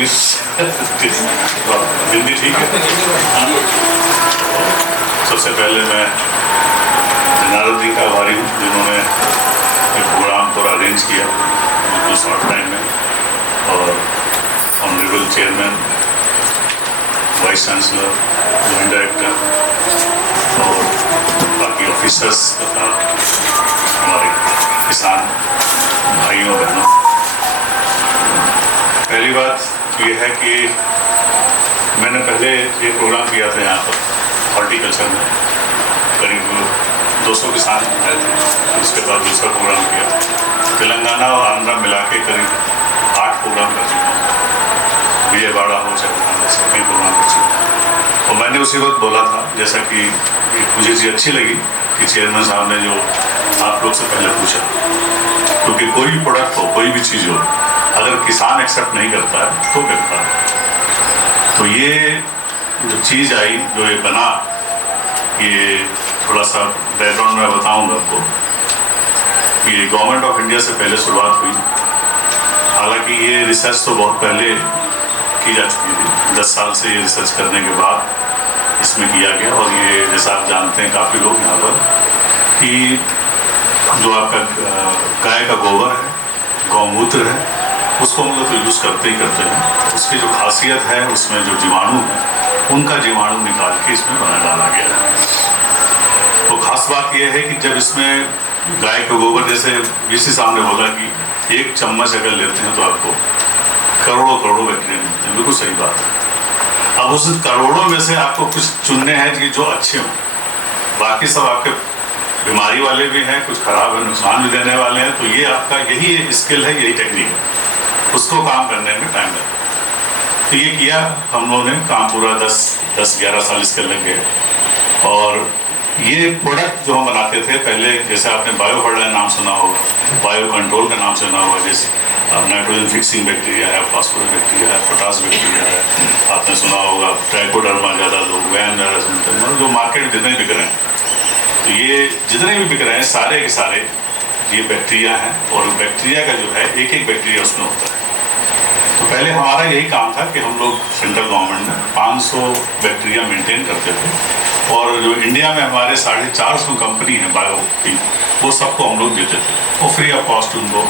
English Hindi ठीक है। सबसे पहले मैं नारद जी का आभारी हूँ जिन्होंने ये प्रोग्राम को अरेंज किया बिल्कुल शॉर्ट टाइम में, और honourable chairman, vice chancellor, joint director और बाकी ऑफिसर्स तथा हमारे किसान भाइयों बहनों। पहली बात यह है कि मैंने पहले ये प्रोग्राम किया था यहाँ पर हॉर्टिकल्चर में, करीब 200 किसान आए थे। उसके बाद दूसरा प्रोग्राम किया तेलंगाना और आंध्रा मिला के करीब 8 प्रोग्राम कर चुका हूँ। विजयवाड़ा हो चाहे कई प्रोग्राम कर चुका हूँ। और मैंने उसी वक्त बोला था, जैसा कि मुझे चीज़ अच्छी लगी कि चेयरमैन साहब ने जो आप लोग से पहले पूछा, क्योंकि कोई भी प्रोडक्ट हो, कोई भी चीज़ हो, अगर किसान एक्सेप्ट नहीं करता है तो करता है। तो ये जो चीज़ आई, जो ये बना, ये थोड़ा सा बैकग्राउंड में बताऊंगा आपको। ये गवर्नमेंट ऑफ इंडिया से पहले शुरुआत हुई, हालांकि ये रिसर्च तो बहुत पहले की जा चुकी थी। 10 साल से ये रिसर्च करने के बाद इसमें किया गया। और ये जैसा आप जानते हैं काफ़ी लोग यहाँ पर, कि जो आपका गाय का गोबर है, गौमूत्र है, उसको हम लोग तो यूज़ करते ही करते हैं। उसकी जो खासियत है, उसमें जो जीवाणु है, उनका जीवाणु निकाल के इसमें बना डाला गया है। तो खास बात यह है कि जब इसमें गाय का गोबर, जैसे वीसी साहब ने बोला कि 1 चम्मच अगर लेते हैं तो आपको करोड़ों करोड़ों बैक्टीरिया मिलते हैं, बिल्कुल सही बात है। अब उस करोड़ों में से आपको कुछ चुनने हैं कि जो अच्छे हों, बाकी सब आपके बीमारी वाले भी हैं, कुछ खराब है, नुकसान भी देने वाले हैं। तो ये आपका यही स्किल है, यही टेक्निक है, उसको काम करने में टाइम लगता है। तो ये किया हम लोगों ने काम पूरा 10-11 साल इसके लग गए। और ये प्रोडक्ट जो हम बनाते थे पहले, जैसे आपने बायो फर्टिलाइजर नाम सुना होगा, बायो कंट्रोल का नाम सुना होगा, जैसे नाइट्रोजन फिक्सिंग बैक्टीरिया है, फास्फोरस बैक्टीरिया है, पोटास बैक्टीरिया है, आपने सुना होगा ट्राइकोडर्मा, ज़्यादा लोग वैन ज़्यादा सुनते हैं, जो मार्केट में जितने बिक रहे हैं। तो ये जितने भी बिक रहे हैं सारे के सारे ये बैक्टीरिया हैं, और बैक्टीरिया का जो है एक एक बैक्टीरिया उसमें होता है। तो पहले हमारा यही काम था कि हम लोग सेंट्रल गवर्नमेंट में 500 बैक्टीरिया मेंटेन करते थे, और जो इंडिया में हमारे 450 कंपनी है बायो की, वो सबको हम लोग देते थे। वो फ्री ऑफ कॉस्ट उनको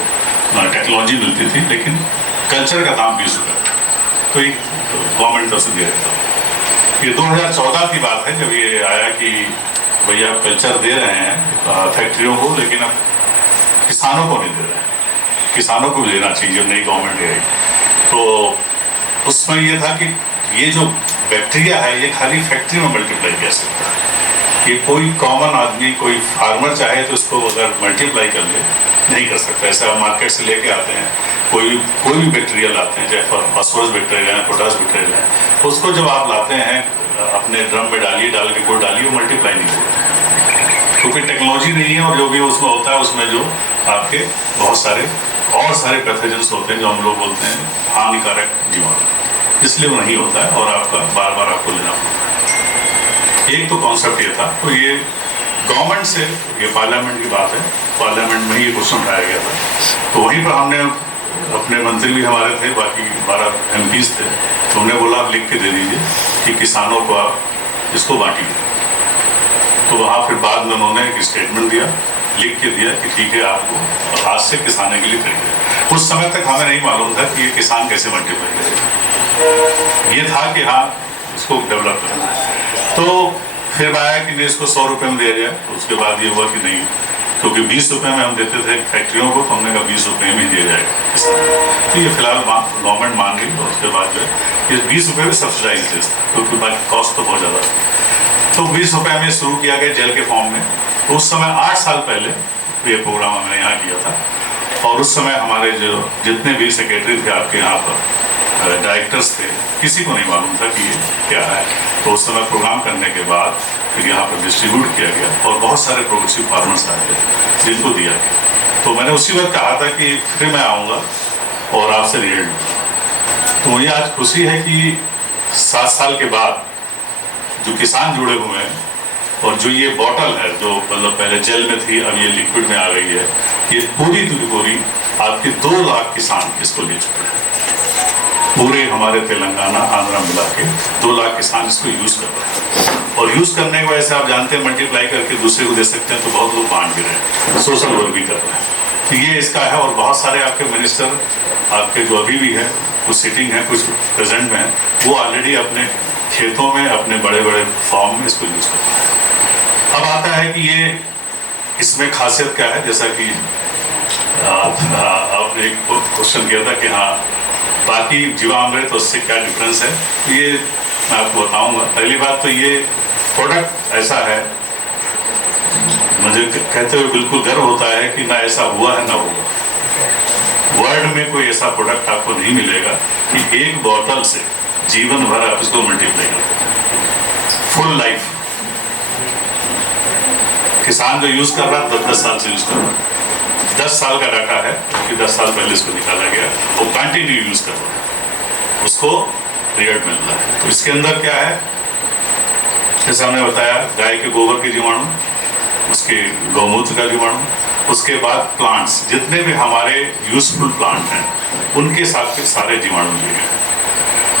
टेक्नोलॉजी मिलती थी, लेकिन कल्चर का दाम 20 रुपये, तो एक गवर्नमेंट तरफ से दे रहा था। ये 2014 की बात है जब ये आया कि भैया आप कल्चर दे रहे हैं फैक्ट्रियों को, लेकिन अब किसानों को नहीं दे रहे हैं, किसानों को भी देना चाहिए जब नई गवर्नमेंट आई। तो उसमें ये था कि ये जो बैक्टीरिया है ये खाली फैक्ट्री में मल्टीप्लाई कर सकता है। ये कोई कॉमन आदमी, कोई फार्मर चाहे तो इसको अगर मल्टीप्लाई कर ले, नहीं कर सकता। ऐसा आप मार्केट से लेके आते हैं, कोई भी बैक्टीरिया लाते हैं, चाहे फास्फोरस बैक्टीरिया है, पोटास बैक्टीरिया है, उसको जब आप लाते हैं अपने ड्रम में डालिए, डाल के गुड़ डालिए, वो मल्टीप्लाई नहीं होगा, क्योंकि टेक्नोलॉजी नहीं है। और जो भी उसमें होता है, उसमें जो आपके बहुत सारे पैथोजेंस होते हैं, जो हम लोग बोलते हैं हानिकारक जीवाणु, इसलिए वो नहीं होता है, और आपका बार बार आपको लेना पड़ता है। एक तो कॉन्सेप्ट ये था। तो ये गवर्नमेंट से, ये पार्लियामेंट की बात है, पार्लियामेंट में ही ये क्वेश्चन उठाया गया था। तो वहीं पर हमने, अपने मंत्री भी हमारे थे, बाकी 12 MPs थे, तो उन्होंने बोला आप लिख के दे दीजिए कि किसानों को आप इसको बांटिए। तो वहाँ फिर बाद में उन्होंने एक स्टेटमेंट दिया, लिख के दिया कि ठीक है, आपको आज से किसानों के लिए खरीदे। उस समय तक हमें नहीं मालूम था कि ये किसान कैसे मल्टीप्लाई करेगा। ये था कि हाँ, इसको डेवलप करना है। तो फिर आया कि नहीं, इसको 100 रुपये में दिया जाए। तो उसके बाद ये हुआ कि नहीं, क्योंकि 20 रुपये में हम देते थे फैक्ट्रियों को, तो हमने कहा 20 रुपये में ही दिया जाएगा। तो ये फिलहाल गवर्नमेंट मान गई, और उसके बाद जो है ये 20 रुपये में सब्सिडाइज थे, क्योंकि बाकी कॉस्ट तो बहुत ज़्यादा था। तो 20 रुपये में शुरू किया गया जेल के फॉर्म में। तो उस समय 8 साल पहले ये प्रोग्राम हमने यहाँ किया था, और उस समय हमारे जो जितने भी सेक्रेटरी थे आपके यहाँ पर, डायरेक्टर्स थे, किसी को नहीं मालूम था कि ये क्या है। तो उस समय प्रोग्राम करने के बाद फिर यहाँ पर डिस्ट्रीब्यूट किया गया, और बहुत सारे प्रोग्रेसिव फार्मर्स आए थे जिनको दिया गया। तो मैंने उसी वक्त कहा था कि फिर मैं आऊँगा और आपसे रिजल्ट लूँगा। तो मुझे आज खुशी है कि 7 साल के बाद जो किसान जुड़े हुए हैं, और जो ये बॉटल है, जो मतलब पहले जेल में थी, अब ये लिक्विड में आ गई है, ये पूरी आपके 2 लाख किसान इसको ले चुके हैं। पूरे हमारे तेलंगाना आंध्रा मिला के 2 लाख किसान इसको यूज कर रहे हैं। और यूज करने की वजह से आप जानते हैं मल्टीप्लाई करके दूसरे को दे सकते हैं, तो बहुत लोग बांट भी रहे हैं, सोशल वर्क भी कर रहे हैं। तो ये इसका है। और बहुत सारे आपके मिनिस्टर आपके जो अभी भी है, कुछ सिटिंग है, कुछ प्रेजेंट में है, वो ऑलरेडी अपने खेतों में अपने बड़े बड़े फार्म में इसको यूज करते हैं। अब आता है कि ये इसमें खासियत क्या है, जैसा कि आपने एक क्वेश्चन किया था कि हाँ बाकी जीवामृत उससे क्या डिफरेंस है, तो ये मैं आपको बताऊंगा। पहली बात तो ये प्रोडक्ट ऐसा है, मुझे कहते हुए बिल्कुल गर्व होता है कि ना ऐसा हुआ है ना होगा। वर्ल्ड में कोई ऐसा प्रोडक्ट आपको नहीं मिलेगा कि एक बॉटल से जीवन भर आप इसको मल्टीप्लाई करते, फुल लाइफ। किसान जो यूज कर रहा है 10 साल से यूज कर रहा है, 10 साल का डाटा है कि 10 साल पहले इसको निकाला गया, वो कंटिन्यू यूज कर रहा है, उसको रिजल्ट मिल रहा है। तो इसके अंदर क्या है, जैसे हमने बताया, गाय के गोबर के जीवाणु, उसके गौमूत्र का जीवाणु, उसके बाद प्लांट्स, जितने भी हमारे यूजफुल प्लांट हैं उनके साथ के सारे जीवाणु लिए गए।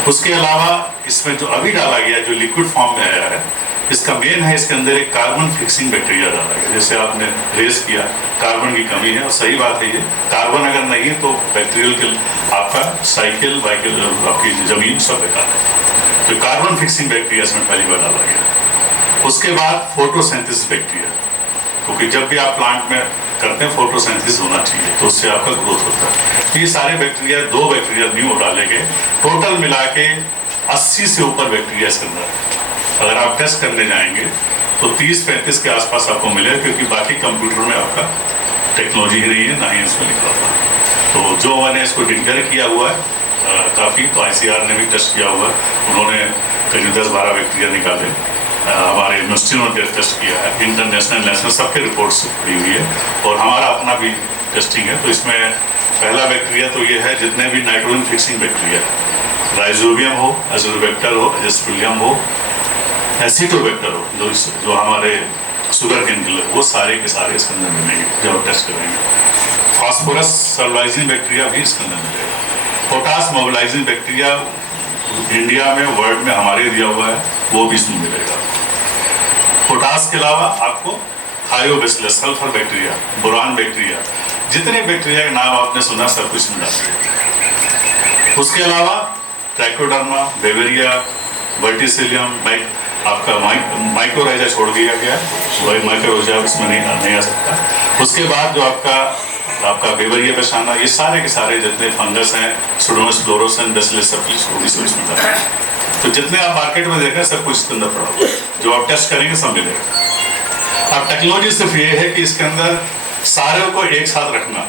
उसके अलावा इसमें जो अभी डाला गया, जो लिक्विड फॉर्म में आया है, इसका मेन है, इसके अंदर एक कार्बन फिक्सिंग बैक्टीरिया डाला गया। जैसे आपने रेस किया, कार्बन की कमी है, और सही बात है ये, कार्बन अगर नहीं है तो बैक्टीरियल के आपका साइकिल वाइकिल आपकी जमीन सब बेकार है। तो कार्बन फिक्सिंग बैक्टीरिया इसमें पहली बार डाला गया। उसके बाद फोटोसिंथेसिस बैक्टीरिया, क्योंकि जब भी आप प्लांट में करते हैं फोटोसिंथेसिस होना चाहिए, तो उससे आपका ग्रोथ होता है। तो ये सारे बैक्टीरिया, 2 बैक्टीरिया न्यू डाले गए, टोटल मिला के 80 से ऊपर बैक्टीरिया इसके अंदर है। अगर आप टेस्ट करने जाएंगे तो 30-35 के आसपास आपको मिलेगा, क्योंकि बाकी कंप्यूटर में आपका टेक्नोलॉजी ही नहीं है, ना ही इसमें लिखा हुआ है। तो जो मैंने इसको डिक्लेयर किया हुआ है काफ़ी, तो ICR ने भी टेस्ट किया हुआ है, उन्होंने करीब 10-12 बैक्टीरिया निकाले, हमारे यूनिवर्सिटी ने टेस्ट किया है, इंटरनेशनल नेशनल सबके रिपोर्ट्स पड़ी हुई है, और हमारा अपना भी टेस्टिंग है। तो इसमें पहला बैक्टीरिया तो ये है, जितने भी नाइट्रोजन फिक्सिंग बैक्टीरिया, राइजोबियम हो, एजोबैक्टर हो, एजोस्पिलियम हो, एसिटोबैक्टर हो, जो हमारे शुगर केन किलर, वो सारे के सारे इसके अंदर मिलेंगे जब टेस्ट करेंगे। फास्फोरस सॉल्वलाइजिंग बैक्टीरिया भी इसके अंदर मिलेगा। पोटास मोबिलाइजिंग बैक्टीरिया इंडिया में, वर्ल्ड में हमारे दिया हुआ है, वो भी इसमें मिलेगा। पोटास के अलावा आपको Thiobacillus, sulphur bacteria, boron bacteria, जितने बैक्टीरिया का नाम आपने सुना सब कुछ मिला है। उसके अलावा ट्राइकोडर्मा, बेवेरिया, वर्टिसिलियम, आपका माइक्रोराइजा छोड़ दिया गया, वही माइक्रोराइजा इसमें नहीं आ सकता। उसके बाद जो आपका बेवरिया पेशाना, ये सारे के सारे जितने फंगस हैं, सुडोमोनास फ्लोरोसेंस, बेसिलस सबलिस, वो भी इसमें आता है। तो जितने आप मार्केट में देखें सब कुछ इसके अंदर पड़ा हुआ है, जो आप टेस्ट करेंगे सब मिलेगा। अब टेक्नोलॉजी सिर्फ ये है कि इसके अंदर सारे को एक साथ रखना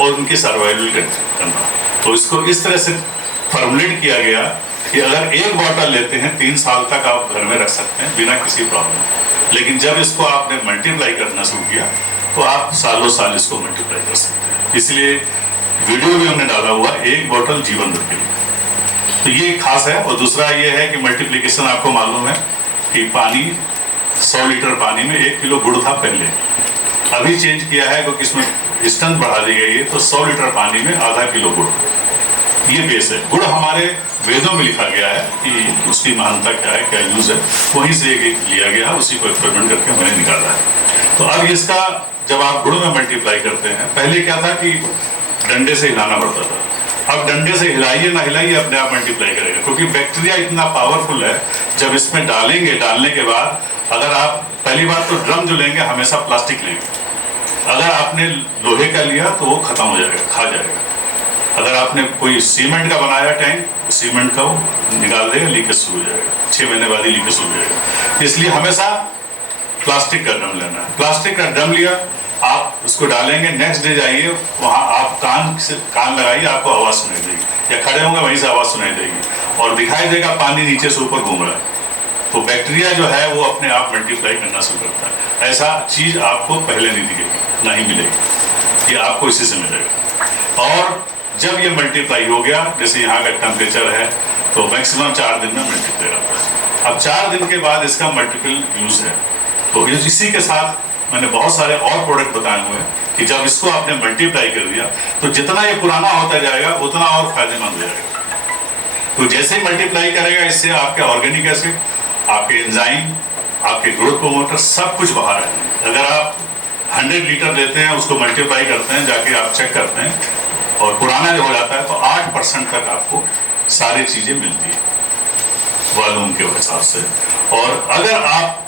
और उनकी सर्वाइवल करना। तो इसको इस तरह से फॉर्मुलेट किया गया कि अगर एक बॉटल लेते हैं 3 साल तक आप घर में रख सकते हैं बिना किसी प्रॉब्लम। लेकिन जब इसको आपने मल्टीप्लाई करना शुरू किया तो आप सालों साल इसको मल्टीप्लाई कर सकते हैं। इसलिए वीडियो भी हमने डाला हुआ, एक बॉटल जीवन भर के लिए। तो ये खास है। और दूसरा ये है कि मल्टीप्लिकेशन, आपको मालूम है कि पानी 100 लीटर पानी में 1 किलो गुड़ था पहले, अभी चेंज किया है क्योंकि इसमें स्ट्रेंथ बढ़ा दी गई है, तो 100 लीटर पानी में आधा किलो गुड़, ये बेस है। गुड़ हमारे वेदों में लिखा गया है कि उसकी महानता क्या है, क्या यूज है, वहीं से लिया गया, उसी को एक्सपेरिमेंट करके मैंने निकाला है। तो अब इसका जब आप गुड़ में मल्टीप्लाई करते हैं, पहले क्या था कि डंडे से हिलाना पड़ता था, अब डंडे से हिलाइए ना हिलाइए अपने आप मल्टीप्लाई करेगा, क्योंकि बैक्टीरिया इतना पावरफुल है। जब इसमें डालेंगे, डालने के बाद अगर आप पहली बात तो ड्रम जो लेंगे हमेशा प्लास्टिक लेंगे, अगर आपने लोहे का लिया तो वो खत्म हो जाएगा, खा जाएगा। अगर आपने कोई सीमेंट का बनाया टैंक, सीमेंट का वो निकाल देगा, लीकेज शुरू हो जाएगा, 6 महीने बाद ही लीकेज शुरू हो जाएगा। इसलिए हमेशा प्लास्टिक का ड्रम लेना है। प्लास्टिक का ड्रम लिया, आप उसको डालेंगे, नेक्स्ट डे जाइए वहाँ आप कान लगाइए, आपको आवाज़ सुनाई देगी, या खड़े होंगे वहीं से आवाज़ सुनाई देगी और दिखाई देगा पानी नीचे से ऊपर घूम रहा है। तो बैक्टीरिया जो है वो अपने आप मल्टीप्लाई करना शुरू करता है। ऐसा चीज़ आपको पहले नहीं दिखेगी, नहीं मिलेगी, ये आपको इसी से मिलेगा। और जब ये मल्टीप्लाई हो गया, जैसे यहाँ का टेम्परेचर है तो मैक्सिमम 4 दिन में मल्टीप्लाई होता है। अब 4 दिन के बाद इसका मल्टीपल यूज है। तो इसी के साथ मैंने बहुत सारे और प्रोडक्ट बताए हुए हैं कि जब इसको आपने मल्टीप्लाई कर दिया तो जितना ये पुराना होता जाएगा उतना और फायदेमंद हो जाएगा। तो जैसे ही मल्टीप्लाई करेगा इससे आपके ऑर्गेनिक एसिड, आपके एंजाइम, आपके ग्रोथ प्रोमोटर सब कुछ बाहर आएंगे। अगर आप 100 लीटर लेते हैं, उसको मल्टीप्लाई करते हैं, जाके आप चेक करते हैं और पुराना जो हो जाता है तो 8% तक आपको सारी चीजें मिलती है वॉल्यूम के हिसाब से। और अगर आप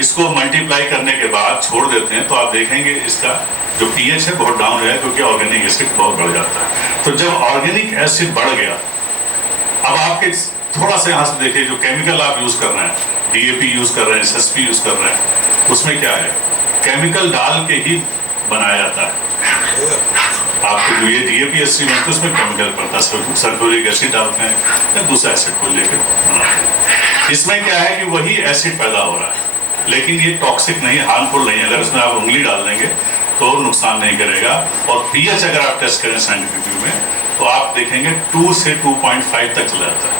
इसको मल्टीप्लाई करने के बाद छोड़ देते हैं तो आप देखेंगे इसका जो पीएच है बहुत डाउन है, क्योंकि ऑर्गेनिक एसिड बहुत बढ़ जाता है। तो जब ऑर्गेनिक एसिड बढ़ गया, अब आपके थोड़ा सा यहाँ से देखिए, जो केमिकल आप यूज कर रहे हैं, डीएपी यूज कर रहे हैं, एसएसपी यूज कर रहे हैं, उसमें क्या है, केमिकल डाल के ही बनाया जाता है। आपको जो ये डीएपी एससी बनता है उसमें केमिकल पड़ता है, सल्फ्यूरिक एसिड डालते हैं या दूसरा एसिड को लेकर बनाते हैं। इसमें क्या है कि वही एसिड पैदा हो रहा है, लेकिन ये टॉक्सिक नहीं, हार्मफुल नहीं है। अगर उसमें आप उंगली डाल देंगे तो नुकसान नहीं करेगा। और पीएच अगर आप टेस्ट करें साइंटिफिक व्यू में तो आप देखेंगे 2 से 2.5 तक चला जाता है।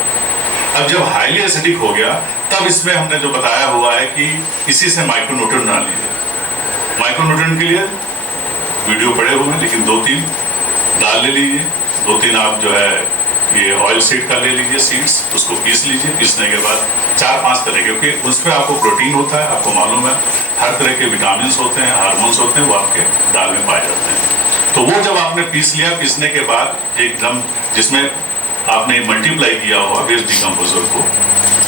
अब जब हाईली एसिडिक हो गया तब इसमें हमने जो बताया हुआ है कि इसी से माइक्रोन्यूट्रिएंट डाल लीजिए। माइक्रोन्यूट्रिएंट के लिए वीडियो पड़े हुए हैं, लेकिन 2-3 डाल ले लीजिए। 2-3 आप जो है ये ऑयल सीड का ले लीजिए, सीड्स, उसको पीस लीजिए। पीसने के बाद 4-5 तरह के, क्योंकि उसमें आपको प्रोटीन होता है, आपको मालूम है, हर तरह के विटामिन होते हैं, हार्मोन्स होते हैं, वो आपके दाल में पाए जाते हैं। तो वो जब आपने पीस लिया, पीसने के बाद एक ड्रम जिसमें आपने मल्टीप्लाई किया हुआ वेस्ट डिकम्पोजर को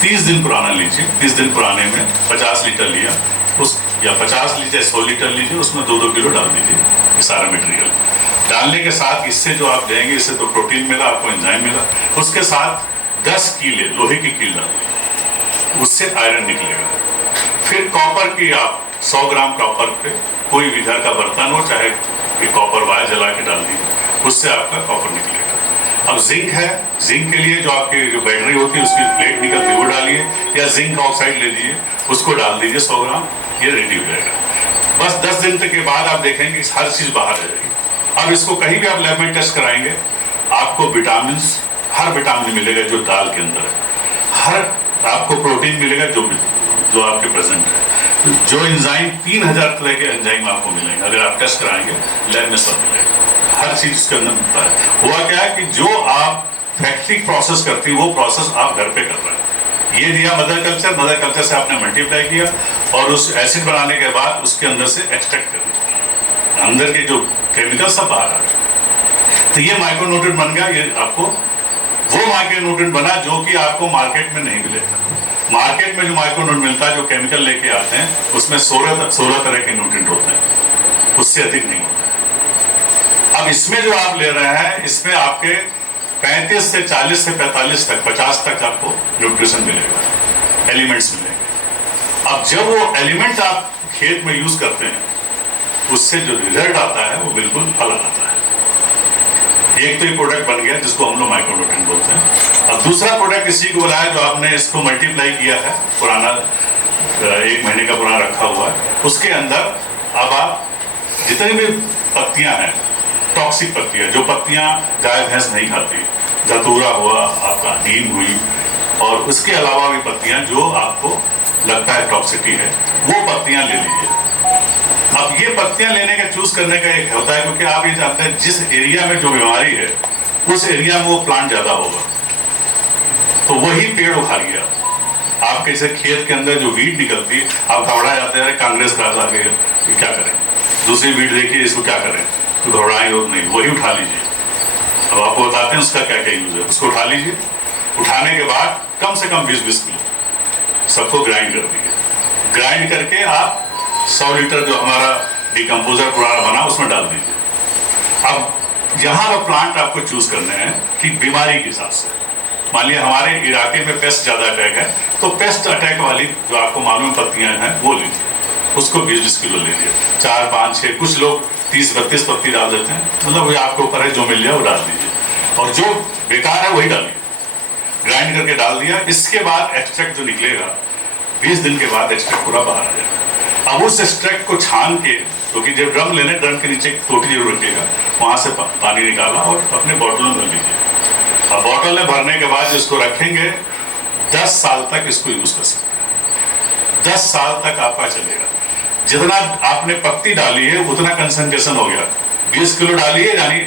30 दिन पुराना लीजिए। 30 दिन पुराने में 50 लीटर लिया, उस या 50 लीजिए 100 लीटर लीजिए, उसमें 2-2 किलो डाल दीजिए ये सारा मटेरियल। डालने के साथ इससे जो आप देंगे, इससे तो प्रोटीन मिला, आपको एंजाइम मिला, उसके साथ 10 कीले लोहे की कील डालिए, उससे आयरन निकलेगा। फिर कॉपर की आप 100 ग्राम कॉपर पे कोई भी घर का बर्तन हो, चाहे कॉपर वायर जला के डाल दीजिए, उससे आपका कॉपर निकलेगा। अब जिंक है, जिंक के लिए जो आपकी जो बैटरी होती है उसकी प्लेट निकलती है वो डालिए, या जिंक ऑक्साइड ले लीजिए, उसको डाल दीजिए 100 ग्राम, ये रेडी हो जाएगा। बस 10 दिन तक के बाद आप देखेंगे हर चीज बाहर आ जाएगी। अब इसको कहीं भी आप लैब में टेस्ट कराएंगे, आपको विटामिन, हर विटामिन मिलेगा जो दाल के अंदर है, हर आपको प्रोटीन मिलेगा जो आपके प्रेजेंट है, जो एंजाइम 3000 तरह के एंजाइम आपको मिलेंगे। अगर आप टेस्ट कराएंगे लैब में सब मिलेगा, हर चीज उसके अंदर मिलता है। हुआ क्या है कि जो आप फैक्ट्री प्रोसेस करती है वो प्रोसेस आप घर पे कर रहे हैं। ये दिया मदर कल्चर से आपने मल्टीप्लाई किया और उस एसिड बनाने के बाद उसके अंदर से एक्सट्रैक्ट कर दिया, अंदर के जो केमिकल सब बाहर आ गए। तो ये माइक्रोन्यूट्रिएंट बन गया। ये आपको वो माइक्रोन्यूट्रिएंट बना जो कि आपको मार्केट में नहीं मिलेगा। मार्केट में जो माइक्रोन्यूट्रिएंट मिलता है, जो केमिकल लेके आते हैं, उसमें 16 तरह के न्यूट्रिएंट होते हैं, उससे अधिक नहीं होता है। अब इसमें जो आप ले रहे हैं, इसमें आपके 35 से 40 से 45 तक 50 तक आपको न्यूट्रिशन मिलेगा, एलिमेंट्स मिलेंगे। अब जब वो एलिमेंट आप खेत में यूज करते हैं, उससे जो रिजल्ट आता है वो बिल्कुल अलग आता है। एक तो ये प्रोडक्ट बन गया जिसको हम लोग माइक्रोन्यूट्रिएंट बोलते हैं। अब दूसरा प्रोडक्ट इसी को बनाया जो आपने इसको मल्टीप्लाई किया है, पुराना 1 महीने का पुराना रखा हुआ है, उसके अंदर अब आप जितनी भी पत्तियां हैं, टॉक्सिक पत्तियां, जो पत्तियां गाय भैंस नहीं खाती, धतूरा हुआ, आपका नीम हुई, और उसके अलावा भी पत्तियां जो आपको लगता है टॉक्सिटी है, वो पत्तियां ले लीजिए। अब ये पत्तियां लेने का चूज करने का एक होता है, क्योंकि आप ये जानते हैं जिस एरिया में जो बीमारी है उस एरिया में वो प्लांट ज्यादा होगा, तो वही पेड़ उखाड़िए आप। आपके जैसे खेत के अंदर जो वीड निकलती है, आप घबरा जाते हैं, कांग्रेस घास आ गई, क्या करें, दूसरी वीड देखिए, इसको क्या करें, तो घबराएं हो नहीं, वही उठा लीजिए। अब आपको बताते हैं उसका क्या क्या यूज है। उसको उठा लीजिए, उठाने के बाद कम से कम 20-20 किलो सबको ग्राइंड कर दीजिए। ग्राइंड करके आप 100 लीटर जो हमारा डिकम्पोजर पुराना बना उसमें डाल दीजिए। अब यहाँ पर प्लांट आपको चूज करने हैं कि बीमारी के हिसाब से। मान लिया हमारे इलाके में पेस्ट ज्यादा अटैक है, तो पेस्ट अटैक वाली जो आपको मालूम पत्तियां हैं वो लीजिए, उसको 20-20 किलो लीजिए। 4, 5, 6, कुछ लोग 30-32 पत्ती डाल देते हैं, मतलब वो आपके ऊपर है, जो मिल जाए वो डाल दीजिए, और जो बेकार है वही डालिए। ग्राइंड करके डाल दिया। इसके बाद एक्सट्रैक्ट जो निकलेगा 20 दिन के बाद एक्सट्रैक्ट पूरा बाहर आ जाएगा। अब उस एक्सट्रैक्ट को छान के, क्योंकि जब ड्रम लेने, ड्रम के नीचे टोटी जरूर रखिएगा, वहां से पानी निकाला और अपने बॉटल में भर लीजिए। अब बॉटल में भरने के बाद इसको रखेंगे, 10 साल तक इसको यूज कर सकते हैं। 10 साल तक आपका चलेगा। जितना आपने पत्ती डाली है उतना कंसंट्रेशन हो गया। 20 किलो डाली है, यानी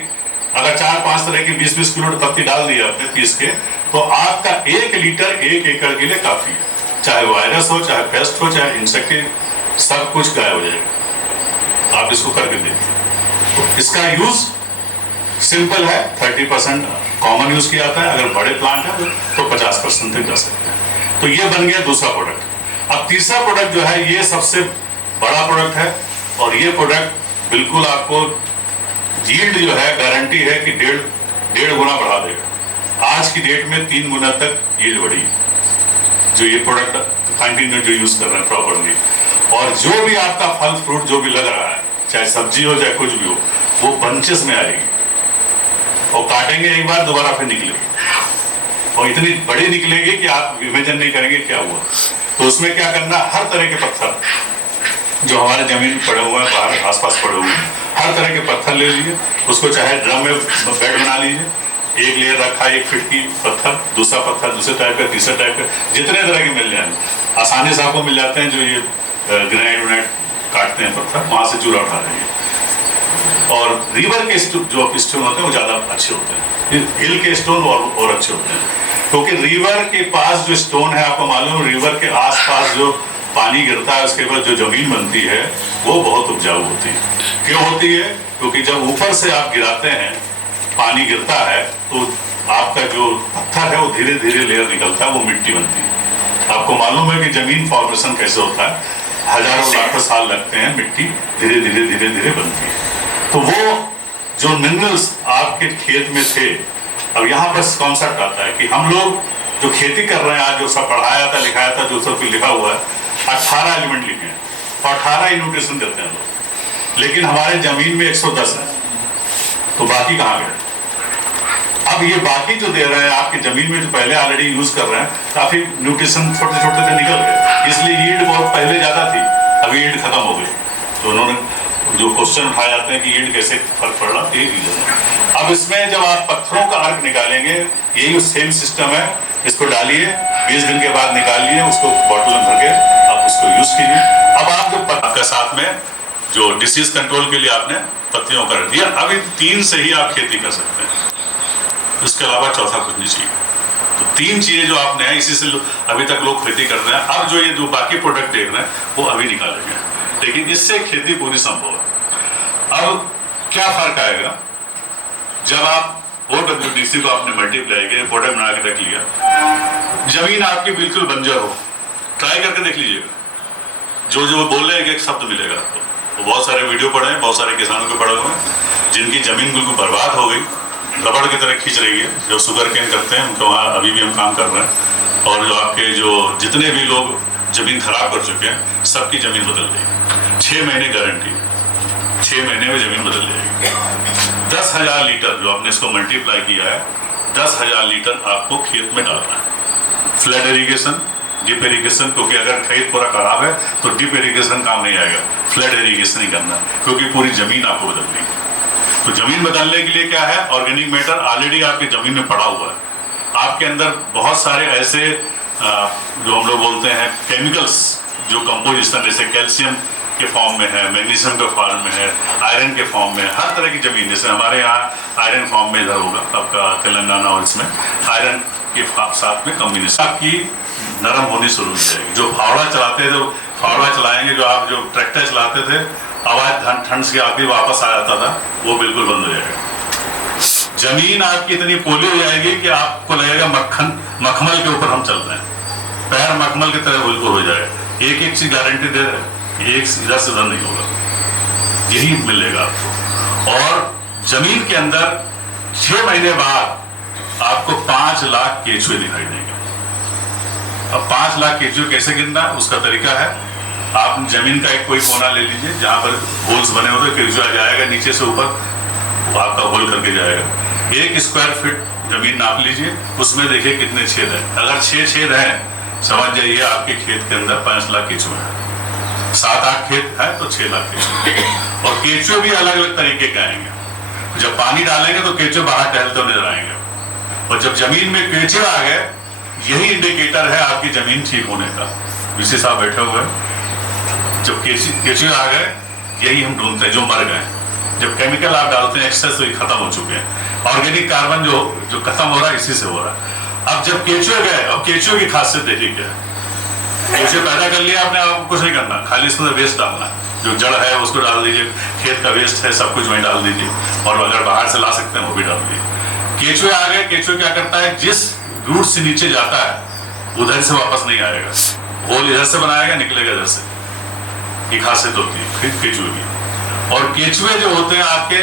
अगर 4-5 तरह की 20-20 किलो पत्ती डाल दी आपने पीस के, तो आपका 1 लीटर 1 एकड़ के लिए काफी है। चाहे वायरस हो, चाहे पेस्ट हो, चाहे इंसेक्ट, सब कुछ गायब हो जाएगा। आप इसको करके देखिए। तो इसका यूज सिंपल है, 30% कॉमन यूज किया जाता है। अगर बड़े प्लांट है तो 50% तक जा सकते हैं। तो ये बन गया दूसरा प्रोडक्ट। अब तीसरा प्रोडक्ट जो है, ये सबसे बड़ा प्रोडक्ट है, और ये प्रोडक्ट बिल्कुल आपको यील्ड जो है गारंटी है कि डेढ़ गुना बढ़ा देगा। आज की डेट में 3 गुना तक यील्ड बढ़ी, जो ये प्रोडक्ट कंटिन्यू जो यूज कर रहे हैं प्रॉपरली। और जो भी आपका फल फ्रूट जो भी लग रहा है, चाहे सब्जी हो चाहे कुछ भी हो, वो बंचेस में आएगी, और काटेंगे एक बार, दोबारा फिर निकलेगी, और इतनी बड़ी निकलेगी कि आप इमेजिन नहीं करेंगे क्या हुआ। तो उसमें क्या करना, हर तरह के पत्थर जो हमारे जमीन पड़े हुए हैं, बाहर आसपास पड़े हुए हैं, हर तरह के पत्थर ले लीजिए। उसको चाहे ड्रम में बेड बना लीजिए, एक लेयर रखा, 1 फीट की पत्थर, दूसरा पत्थर दूसरे टाइप का, तीसरा टाइप का, जितने तरह के मिल जाएंगे आसानी से आपको मिल जाते हैं। जो ये ग्रेनाइट व्रेनाइट काटते हैं पत्थर, वहां से चूरा उठा देंगे। और रिवर के जो स्टोन होते हैं वो ज्यादा अच्छे होते हैं, हिल के स्टोन और अच्छे होते हैं, क्योंकि रिवर के पास जो स्टोन है, आपको मालूम, रिवर के आसपास जो पानी गिरता है, उसके बाद जो जमीन बनती है वो बहुत उपजाऊ होती है। क्यों होती है? क्योंकि जब ऊपर से आप गिराते हैं, पानी गिरता है, तो आपका जो पत्थर है वो धीरे धीरे लेयर निकलता है, वो मिट्टी बनती है। आपको मालूम है कि जमीन फॉर्मेशन कैसे होता है, हजारों लाखों साल लगते हैं, मिट्टी धीरे धीरे धीरे धीरे बनती है। तो वो जो मिनरल्स आपके खेत में थे, अब यहाँ पर कॉन्सेप्ट आता है कि हम लोग जो खेती कर रहे हैं, आज जो सब पढ़ाया था, लिखाया था, जो सब लिखा हुआ है, 18 एलिमेंट लिखे हैं, और 18 न्यूट्रिशन देते हैं लोग, लेकिन हमारे जमीन में 110 है, तो बाकी कहाँ गए? अब ये बाकी जो दे रहे हैं आपकी जमीन में, जो पहले ऑलरेडी यूज कर रहे हैं, काफी न्यूट्रिशन छोटे छोटे से निकल गए, इसलिए यील्ड बहुत पहले ज्यादा थी, अभी यील्ड खत्म हो गई। तो उन्होंने जो क्वेश्चन उठाए जाते हैं कि यील्ड कैसे फर्क पड़ रहा, ये रीजन है। अब इसमें जब आप पत्थरों का अर्क निकालेंगे, यही सेम सिस्टम है, इसको डालिए, 20 दिन के बाद निकालिए, उसको बॉटल में भर के आप उसको यूज कीजिए। अब आप जो आपका साथ में जो डिसीज कंट्रोल के लिए आपने पत्तियों का रख दिया, अब इन 3 से ही आप खेती कर सकते हैं, उसके अलावा चौथा कुछ नहीं चाहिए। तो 3 चीजें जो आपने है, इसी से अभी तक लोग खेती कर रहे हैं। अब जो ये जो बाकी प्रोडक्ट देख रहे हैं वो अभी निकालेंगे, लेकिन इससे खेती पूरी संभव है। अब क्या फर्क आएगा, जब आप OWDC को आपने मल्टीप्लाई किया, प्रोडक्ट बना के रख लिया, जमीन आपकी बिल्कुल बंजर हो, ट्राई करके देख लीजिएगा, जो जो बोल रहे हैं एक शब्द मिलेगा आपको। तो बहुत सारे वीडियो पढ़े हैं, बहुत सारे किसानों के पढ़े हुए हैं, जिनकी जमीन बिल्कुल बर्बाद हो गई, रबड़ की तरह खींच रही है, जो शुगर केन करते हैं उनके वहाँ अभी भी हम काम कर रहे हैं। और जो आपके जो जितने भी लोग जमीन खराब कर चुके हैं, सबकी जमीन बदल जाएगी, 6 महीने गारंटी, 6 महीने में जमीन बदल जाएगी। 10,000 लीटर जो आपने इसको मल्टीप्लाई किया है, 10,000 लीटर आपको खेत में डालना है। फ्लड इरीगेशन, डिप इरीगेशन, क्योंकि अगर खेत पूरा खराब है तो डिप इरीगेशन काम नहीं आएगा, फ्लड इरीगेशन ही करना, क्योंकि पूरी जमीन आपको बदलनी है। तो जमीन बदलने के लिए क्या है, ऑर्गेनिक मैटर ऑलरेडी आपकी जमीन में पड़ा हुआ है। आपके अंदर बहुत सारे ऐसे जो हम लोग बोलते हैं केमिकल्स, जो कंपोजिशन, जैसे कैल्शियम के फॉर्म में है, मैग्नीशियम के फॉर्म में है, आयरन के फॉर्म में है, हर तरह की जमीन, जैसे हमारे यहाँ आयरन फॉर्म में इधर होगा आपका तेलंगाना, और इसमें आयरन के साथ में कम्बिनेशन आपकी नरम होनी शुरू हो जाएगी। जो फावड़ा चलाते थे, जो फावड़ा चलाएंगे, जो आप जो ट्रैक्टर चलाते थे, आवाज ठंड से आती वापस आ जाता था, वो बिल्कुल बंद हो जाएगा। जमीन आपकी इतनी पोली हो जाएगी कि आपको लगेगा मखमल के ऊपर हम चल रहे हैं, पैर मखमल की तरह बिल्कुल हो जाएगा। एक एक चीज गारंटी दे रहे हैं, एक इधर से उधर नहीं होगा, यही मिलेगा आपको। और जमीन के अंदर 6 महीने बाद आपको 5 लाख केचुए दिखाई देंगे। अब 5 लाख केचुए कैसे गिनना है, उसका तरीका है, आप जमीन का एक कोई कोना ले लीजिए जहां पर होल्स बने होते, केचुआ जाएगा नीचे से ऊपर, वो आपका होल करके जाएगा। 1 स्क्वायर फीट जमीन नाप लीजिए, उसमें देखिए कितने छेद हैं। अगर 6 छेद हैं, समझ जाइए आपके खेत के अंदर 5 लाख केचुए हैं। 7-8 खेत है तो 6 लाख केचुए। और केचुए भी अलग अलग तरीके के आएंगे। जब पानी डालेंगे तो केचुए बाहर टहलते हुए नजर आएंगे, और जब जमीन में केचुए आ गए, यही इंडिकेटर है आपकी जमीन ठीक होने का। वीसी साहब बैठे हुए हैं, जब केचुए आ गए, यही हम ढूंढते हैं, जो मर गए। जब केमिकल आप डालते हैं एक्सेस तो ये खत्म हो चुके हैं। ऑर्गेनिक कार्बन जो खत्म हो रहा है इसी से हो रहा है। अब जब केचुए गए, अब केचुए की खासियत देखिए क्या है। केचुए पैदा कर लिया आपने, आपको कुछ नहीं करना, खाली इसमें वेस्ट डालना है, जो जड़ है उसको डाल दीजिए, खेत का वेस्ट है सब कुछ वहीं डाल दीजिए, और अगर बाहर से ला सकते हैं वो भी डाल दीजिए। केचुए आ गए, केचुए क्या करता है, जिस रूट से नीचे जाता है उधर से वापस नहीं आएगा, होल इधर से बनाएगा, निकलेगा इधर से। ये खासियत होती है केचुए की। और केचुए जो होते हैं आपके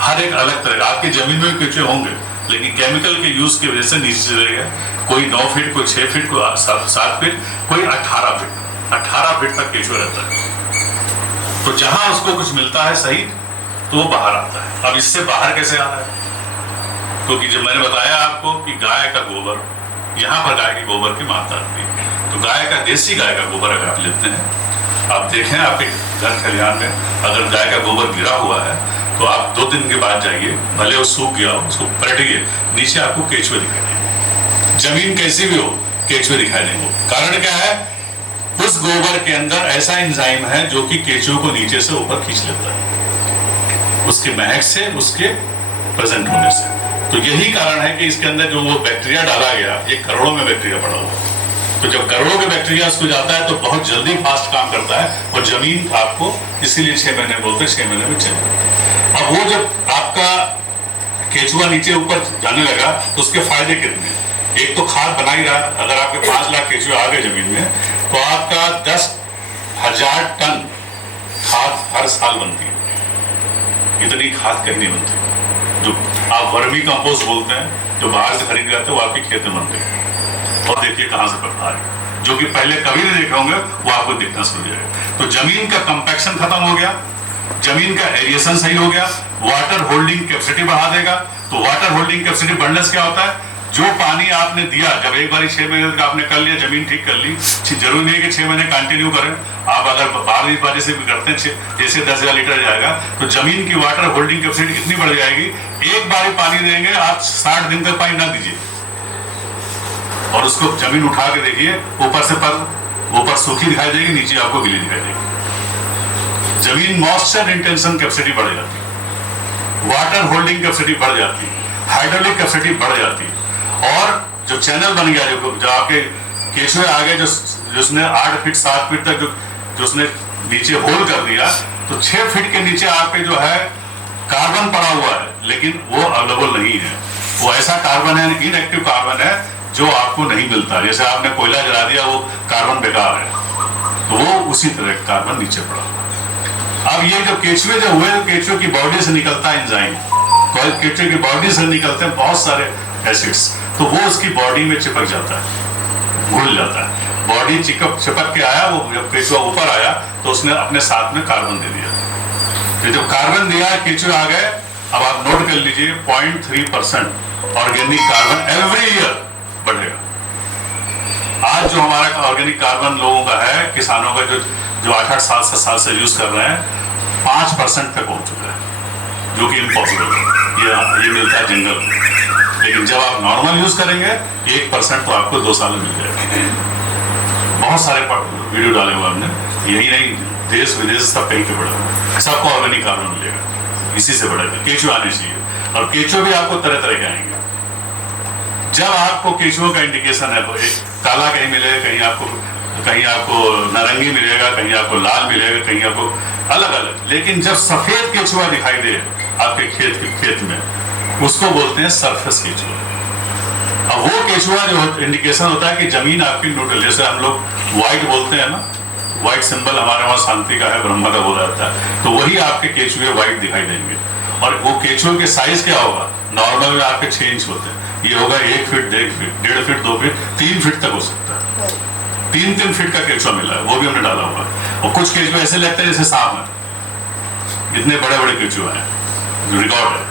हर एक अलग तरह, आपकी जमीन में केचुए होंगे, लेकिन केमिकल के यूज की वजह से नीचे चले गए। कोई 9 फीट, कोई 6 फीट, कोई 7 फीट, कोई 18 फीट, 18 फीट तक केचुआ रहता है। तो जहां उसको कुछ मिलता है सही तो वो बाहर आता है। अब इससे बाहर कैसे आ रहा है, क्योंकि जब मैंने बताया आपको कि गाय का गोबर, यहाँ पर गाय के गोबर की मात्रा आती है, तो गाय का, देसी गाय का गोबर अगर आप लेते हैं, आप देखें आपके घर खलिहान में अगर गाय का गोबर गिरा हुआ है तो आप 2 दिन के बाद जाइए, भले वो सूख गया हो, उसको पलटिए, नीचे आपको केचुए दिखाई देंगे। जमीन कैसी भी हो केचुए दिखाई देंगे। कारण क्या है, उस गोबर के अंदर ऐसा एंजाइम है जो कि केचुए को नीचे से ऊपर खींच लेता है, उसके महक से, उसके प्रेजेंट होने से। तो यही कारण है कि इसके अंदर जो वो बैक्टीरिया डाला गया, ये करोड़ों में बैक्टीरिया पड़ा हुआ, तो जब करोड़ों के बैक्टीरिया उसको जाता है तो बहुत जल्दी फास्ट काम करता है, और जमीन आपको, इसीलिए 6 महीने बोलते हैं, 6 महीने में चले। अब वो जब आपका केचुआ नीचे ऊपर जाने लगा तो उसके फायदे कितने, एक तो खाद बना ही रहा, अगर आपके 5 लाख केचुए आ गए जमीन में तो आपका 10,000 टन खाद हर साल बनती है। इतनी खाद कहीं नहीं बनती। जो आप वर्मी कंपोस्ट बोलते हैं, जो बाहर से खरीद जाते हैं, वो आपके खेत में बनते हैं, और देखिए कहां से पड़ता है, जो कि पहले कभी नहीं देखे होंगे वो आपको दिखना शुरू हो जाएगा। तो जमीन का कंपैक्शन खत्म हो गया, जमीन का एरिएशन सही हो गया, वाटर होल्डिंग कैपेसिटी बढ़ा देगा। तो वाटर होल्डिंग कैपेसिटी बढ़ने से क्या होता है, जो पानी आपने दिया, जब एक बार 6 महीने का आपने कर लिया, जमीन ठीक कर ली, जरूरी नहीं है कि 6 महीने कंटिन्यू करें। आप अगर 12 बारी से भी करते हैं, जैसे 10,000 लीटर जाएगा, तो जमीन की वाटर होल्डिंग कैपेसिटी इतनी बढ़ जाएगी, एक बार पानी देंगे आप 60 दिन तक पानी ना दीजिए, और उसको जमीन उठा के देखिए, ऊपर से ऊपर सूखी दिखाई देगी, नीचे आपको गीली दिखाई देगी। जमीन मॉइस्चर रिटेंशन कैपेसिटी बढ़ जाती है, वाटर होल्डिंग कैपेसिटी बढ़ जाती है, हाइड्रोलिक कैपेसिटी बढ़ जाती है, और जो चैनल बन गया, जो आपके केचुए आ गए, जो उसने 8 फीट 7 फीट तक जो उसने नीचे होल कर दिया, तो 6 फीट के नीचे आपके जो है कार्बन पड़ा हुआ है, लेकिन वो अवेलेबल नहीं है। वो ऐसा कार्बन है, इनएक्टिव कार्बन है, जो आपको नहीं मिलता। जैसे आपने कोयला जला दिया, वो कार्बन बेकार है, तो वो उसी तरह कार्बन नीचे पड़ा। अब ये जो केचुए जो हुए, केचुए की बॉडी से निकलता है एंजाइम, केचुए की बॉडी से निकलते हैं बहुत सारे एसिड्स, तो वो उसकी बॉडी में चिपक जाता है, घुल जाता है। बॉडी चिपक के आया, वो जब केचुआ ऊपर आया तो उसने अपने साथ में कार्बन दे दिया। तो जब कार्बन दिया, केचुए आ गए। अब आप नोट कर लीजिए, 0.3% ऑर्गेनिक कार्बन एवरी ईयर बढ़ेगा। आज जो हमारा ऑर्गेनिक कार्बन लोगों का है, किसानों का, जो 8-8 साल 7 साल से यूज कर रहे हैं, 5% तक पहुंच चुका है, जो कि इम्पॉसिबल है। ये मिलता है जंगल में, लेकिन जब आप नॉर्मल यूज करेंगे 1% तो आपको 2 साल में मिल जाएगा। बहुत सारे वीडियो डाले हुए हमने, यही नहीं, देश विदेश सब कहीं पे बढ़ा, सबको ऑर्गेनिक कार्बन मिलेगा, इसी से बढ़ेगा। केचुए आने चाहिए, और केचुए भी आपको तरह तरह के आएंगे। जब आपको केचुओं का इंडिकेशन है, काला कहीं मिलेगा, कहीं आपको नारंगी मिलेगा, कहीं आपको लाल मिलेगा, कहीं आपको अलग अलग, लेकिन जब सफेद केचुआ दिखाई दे आपके खेत में, उसको बोलते हैं सरफेस केचुआ। अब वो केचुआ जो इंडिकेशन होता है कि जमीन आपकी न्यूट्रल, जैसे हम लोग व्हाइट बोलते हैं ना, व्हाइट सिंबल हमारे वहां शांति का है, ब्रह्मा का बोला जाता है, तो वही आपके केचुए व्हाइट दिखाई देंगे। और वो केचुए के साइज क्या होगा, नॉर्मल में आपके 6 इंच होते हैं, ये होगा 1 feet, 1.5 feet, 1.5 feet, 2 feet, 3 feet तक हो सकता है। 3-3 फीट का केचुआ मिला है, वो भी हमने डाला हुआ है। और कुछ केचुए ऐसे लगते हैं जैसे सांप है, इतने बड़े बड़े केचुए हैं, जो रिकॉर्ड है।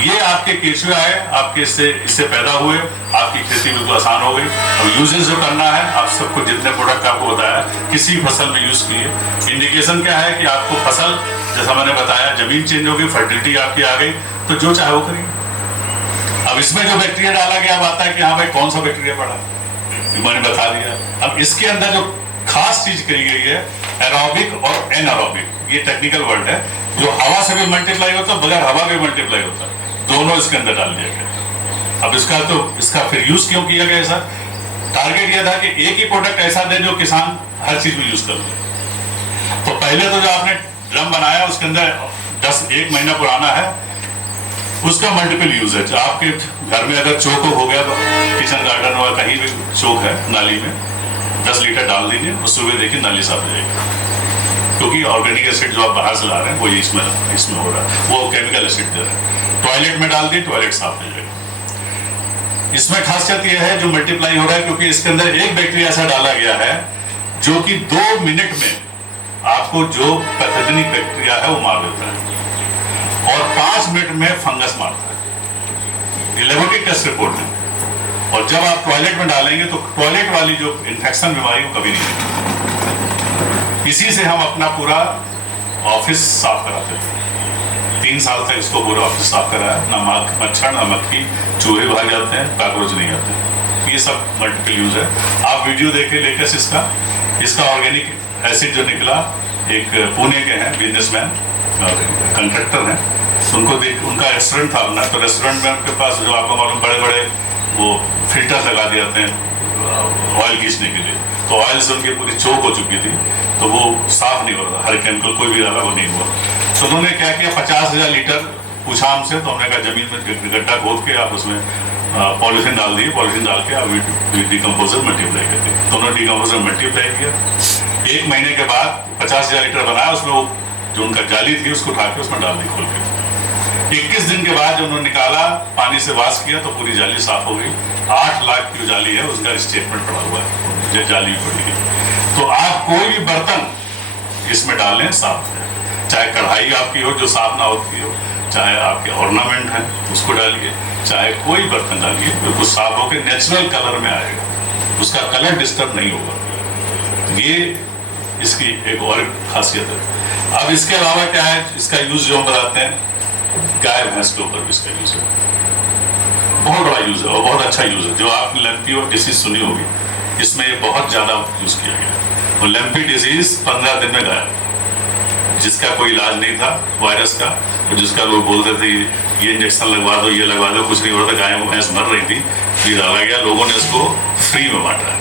ये आपके केचुए आए, आपके इससे पैदा हुए, आपकी खेती बिल्कुल आसान हो गई। अब यूजेज जो करना है, आप सबको जितने प्रोडक्ट आपको बताया, किसी फसल में यूज कीजिए। इंडिकेशन क्या है कि आपको फसल, जैसा मैंने बताया, जमीन चेंज होगी, फर्टिलिटी आपकी आ गई, तो जो चाहे वो करिए। अब इसमें जो बैक्टीरिया डाला गया, अब आता है कि हाँ भाई कौन सा बैक्टीरिया पड़ा, मैंने बता दिया। अब इसके अंदर जो खास चीज कही गई है, एरोबिक और एनारोबिक, ये टेक्निकल वर्ड है। जो हवा से भी मल्टीप्लाई होता है, बगैर हवा भी मल्टीप्लाई होता है, दोनों इसके अंदर डाल दिया गया। अब इसका फिर यूज क्यों किया गया सर? टारगेट यह था कि एक ही प्रोडक्ट ऐसा दे जो किसान हर चीज में यूज कर ले। तो पहले तो जो आपने ड्रम बनाया उसके अंदर 1 महीना पुराना है, उसका मल्टीपल यूज है। आपके घर में अगर चोक हो गया तो किचन गार्डन और कहीं भी चोक है नाली में, 10 लीटर डाल दीजिए और सुबह देखिए नाली साफ हो जाएगी, क्योंकि ऑर्गेनिक एसिड जो आप बाहर से ला रहे हैं वो इसमें हो रहा है, वो केमिकल एसिड दे रहा है। टॉयलेट में डाल दिए, टॉयलेट साफ हो जाएगा। इसमें खासियत यह है जो मल्टीप्लाई हो रहा है, क्योंकि इसके अंदर एक बैक्टीरिया ऐसा डाला गया है जो कि 2 मिनट में आपको जो पैथोजेनिक बैक्टीरिया है वो मार देता है और 5 मिनट में फंगस मारता है। ये लेबोरेटरी टेस्ट रिपोर्ट है। और जब आप टॉयलेट में डालेंगे तो टॉयलेट वाली जो इन्फेक्शन बीमारी वो कभी नहीं होगी। इसी से हम अपना पूरा ऑफिस साफ कराते थे। 3 साल तक इसको पूरा ऑफिस साफ कराया, ना मच्छर ना मक्खी, चूहे भाग जाते हैं, कॉकरोच नहीं आते। ये सब मल्टीपल यूज है। आप वीडियो देखे लेटेस्ट इसका ऑर्गेनिक एसिड जो निकला, एक पुणे के हैं बिजनेसमैन, कंट्रैक्टर हैं, उनको देख, उनका रेस्टोरेंट था अपना, तो रेस्टोरेंट में उनके पास जो आपको मालूम बड़े बड़े वो फिल्टर लगा दिए जाते हैं ऑयल खींचने के लिए, तो ऑयल से उनकी पूरी चोक हो चुकी थी, तो वो साफ नहीं हो रहा, हर केमिकल कोई भी डाला वो नहीं हुआ। तो उन्होंने क्या किया, 50,000 लीटर पूछा हमसे, तो हमने कहा जमीन में गड्ढा खोद के आप उसमें पॉलिथीन डाल दिए, पॉलिथीन डाल के आप डिकम्पोजर मल्टीप्लाई कर दिए। तो उन्होंने डिकम्पोजर मल्टीप्लाई किया। 1 महीने के बाद 50,000 लीटर बनाया, उसमें वो जो उनका जाली थी उसको उठा के उसमें डाल दी खोल के। 21 दिन के बाद जब उन्होंने निकाला, पानी से वाश किया, तो पूरी जाली साफ हो गई। 8 लाख की जो जाली है उसका स्टेटमेंट पड़ा हुआ है, जो जाली पड़ी है। तो आप कोई भी बर्तन इसमें डालें साफ, चाहे कढ़ाई आपकी हो जो साफ ना होती हो, चाहे आपके ऑर्नामेंट हैं उसको डालिए, चाहे कोई बर्तन डालिए, बिल्कुल साफ होकर नेचुरल कलर में आएगा, उसका कलर डिस्टर्ब नहीं होगा। ये इसकी एक और खासियत है। अब इसके अलावा क्या है, इसका यूज जो हम बताते हैं, गाय भैंस के ऊपर भी इसका यूज है, बहुत बड़ा यूज है और बहुत अच्छा यूज है। जो आपने लैंपी और डिसीज सुनी होगी, इसमें ये बहुत ज्यादा यूज किया गया। और लैंपी डिजीज 15 दिन में गायब, जिसका कोई इलाज नहीं था वायरस का, और जिसका लोग बोलते थे ये इंजेक्शन लगवा दो, ये लगवा दो, कुछ नहीं हो रहा था, गाय भैंस मर रही थी, ये डाला गया। लोगों ने इसको फ्री में बांटा है,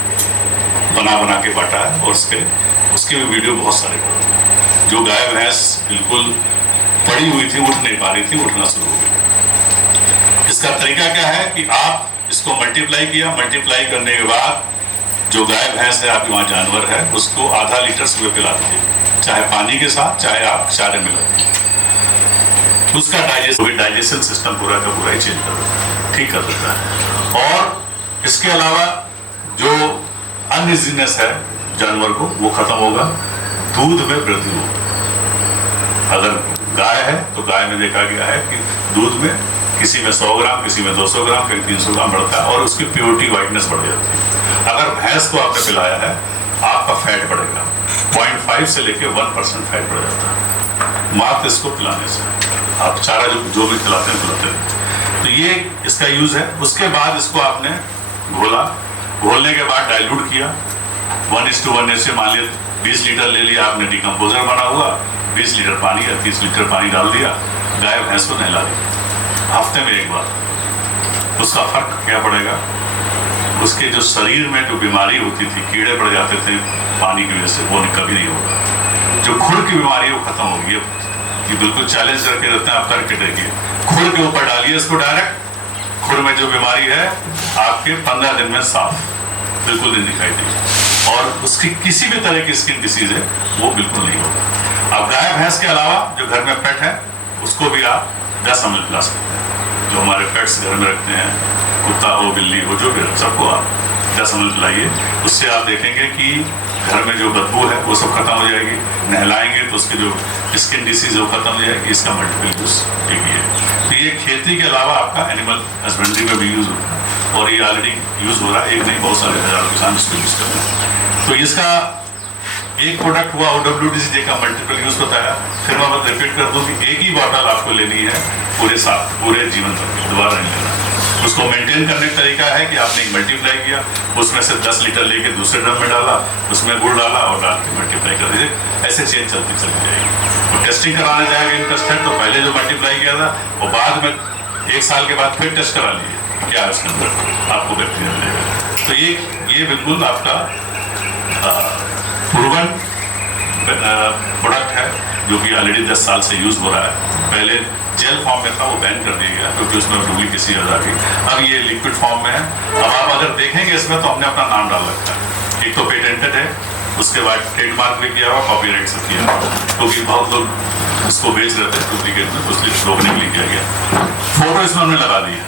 बना के बांटा है, और उसके भी वीडियो बहुत सारे पड़े। जो गाय भैंस बिल्कुल पड़ी हुई थी, उठ नहीं पा रही थी, उठना शुरू हो गई। इसका तरीका क्या है कि आप इसको मल्टीप्लाई किया, मल्टीप्लाई करने के बाद जो गाय भैंस है, आपके वहाँ जानवर है, उसको आधा लीटर सुबह पिला दीजिए, चाहे पानी के साथ, चाहे आप चारे मिला दीजिए। उसका डाइजेशन सिस्टम पूरा का पूरा ही चेंज कर देता है, ठीक कर देता है। और इसके अलावा जो अनइजीनेस है जानवर को, वो खत्म होगा। दूध में वृद्धि होगी। अगर गाय है तो गाय में देखा गया है कि दूध में किसी में 100 ग्राम, किसी में 200 ग्राम, कहीं 300 ग्राम बढ़ता है, और उसकी प्योरिटी वाइटनेस बढ़ जाती है। अगर भैंस को आपने पिलाया है, आपका फैट बढ़ेगा, 0.5 से लेके 1% फैट बढ़ जाता है मात्र इसको पिलाने से। आप चारा जो भी खिलाते हैं। तो ये इसका यूज है। उसके बाद इसको आपने घोलने के बाद डाइल्यूट किया, 1:1 से मान लिया 20 लीटर ले लिया आपने, डिकम्पोजर बना हुआ, 20 लीटर पानी या 30 लीटर पानी डाल दिया, गाय भैंस को नहला दिया हफ्ते में एक बार। उसका फर्क क्या पड़ेगा, उसके जो शरीर में जो बीमारी होती थी, कीड़े पड़ जाते थे पानी की वजह से, वो कभी नहीं होगा। जो खुर की बीमारी है वो खत्म होगी। ये बिल्कुल चैलेंज करके रहते हैं, आप करके देखिए। खुर के ऊपर डालिए इसको डायरेक्ट, खुर में जो बीमारी है आपके 15 दिन में साफ बिल्कुल नहीं दिखाई देगी, और उसकी किसी भी तरह की स्किन डिसीज है वो बिल्कुल नहीं होगा। अब गाय भैंस के अलावा जो घर में पेट है, उसको भी आप 10 ml पिला सकते हैं। जो हमारे पेट्स घर में रखते हैं, कुत्ता हो, बिल्ली हो, जो भी हो, सबको आप 10 ml पिलाइए। उससे आप देखेंगे कि घर में जो बदबू है वो सब खत्म हो जाएगी। नहलाएंगे तो उसके जो स्किन डिसीज है वो खत्म हो जाएगी। इसका मल्टीपल यूज एक ही है। तो ये खेती के अलावा आपका एनिमल हस्बेंड्री में भी यूज होता है, और ये ऑलरेडी यूज हो रहा है। एक नहीं, बहुत सारे हजारों किसान इसको यूज कर रहे हैं। तो इसका एक प्रोडक्ट हुआ OWDC का मल्टीपल यूज बताया। फिर मैं रिपीट कर दूं कि एक ही बॉटल आपको लेनी है पूरे जीवन भर, दोबारा नहीं लेना। उसको मेंटेन करने का तरीका है कि आपने एक मल्टीप्लाई किया, उसमें से 10 लीटर लेके दूसरे ड्रम में डाला, उसमें गुड़ डाला और डाल के मल्टीप्लाई कर दीजिए। ऐसे चेंज चलती चली जाएगी। तो टेस्टिंग कराने जाएगा इंटरेस्ट है तो पहले जो मल्टीप्लाई किया था वो बाद में 1 साल के बाद फिर टेस्ट करा लीजिए क्या है उसके अंदर, आपको बैक्टीरिया मिलेगा। तो ये बिल्कुल आपका प्रूवन प्रोडक्ट है जो कि ऑलरेडी 10 साल से यूज हो रहा है। पहले जेल फॉर्म में था, वो बैन कर दिया गया क्योंकि उसमें डुप्लीकेसी आ गई। अब ये लिक्विड फॉर्म में है। अब आप अगर देखेंगे इसमें तो हमने अपना नाम डाल रखा है। एक तो पेटेंटेड है, उसके बाद ट्रेडमार्क भी किया हुआ, कॉपीराइट से किया हुआ, क्योंकि बहुत लोग इसको बेच रहे थे डुप्लीकेट में, उसलिए रोकने के लिए किया गया। फोटो इसमें हमने लगा दी है।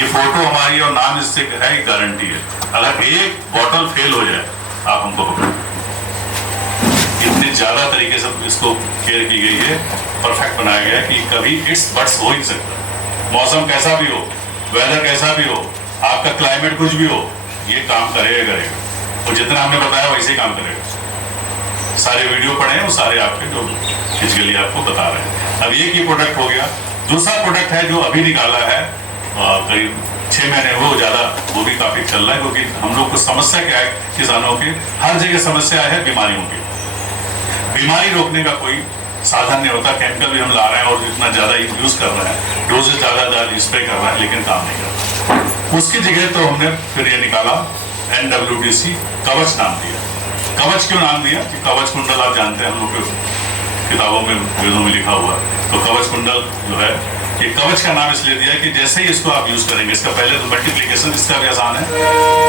ये फोटो हमारी और नाम इससे है, गारंटी है। अगर एक बॉटल फेल हो जाए आप हमको पकड़ो। इतनी ज्यादा तरीके से इसको केयर की गई है, परफेक्ट बनाया गया है कि कभी इट्स बट्स हो ही नहीं सकता। मौसम कैसा भी हो, वेदर कैसा भी हो, आपका क्लाइमेट कुछ भी हो, ये काम करेगा। और जितना हमने बताया वैसे ही काम करेगा। सारे वीडियो पढ़े हैं, वो सारे आपके जो फिजिकली आपको बता रहे हैं। अब ये प्रोडक्ट हो गया। दूसरा प्रोडक्ट है जो अभी निकाला है, करीब 6 महीने वो ज्यादा, वो भी काफी चल रहा है क्योंकि हम लोग को समस्या क्या है किसानों की, हर जगह समस्या है बीमारियों की। बीमारी रोकने का कोई साधन नहीं होता। केमिकल भी हम ला रहे हैं और इतना ज्यादा यूज कर रहे हैं, डोजेज ज्यादा स्प्रे कर रहे हैं, लेकिन काम नहीं करता। उसकी जगह तो हमने फिर ये निकाला NWDC कवच नाम दिया। कवच क्यों नाम दिया कि कवच कुंडल आप जानते हैं, हम लोग किताबों में वेदों में लिखा हुआ। तो कवच कुंडल जो है, ये कवच का नाम इसलिए दिया कि जैसे ही इसको आप यूज करेंगे, इसका पहले तो मल्टीप्लीकेशन इसका भी आसान है।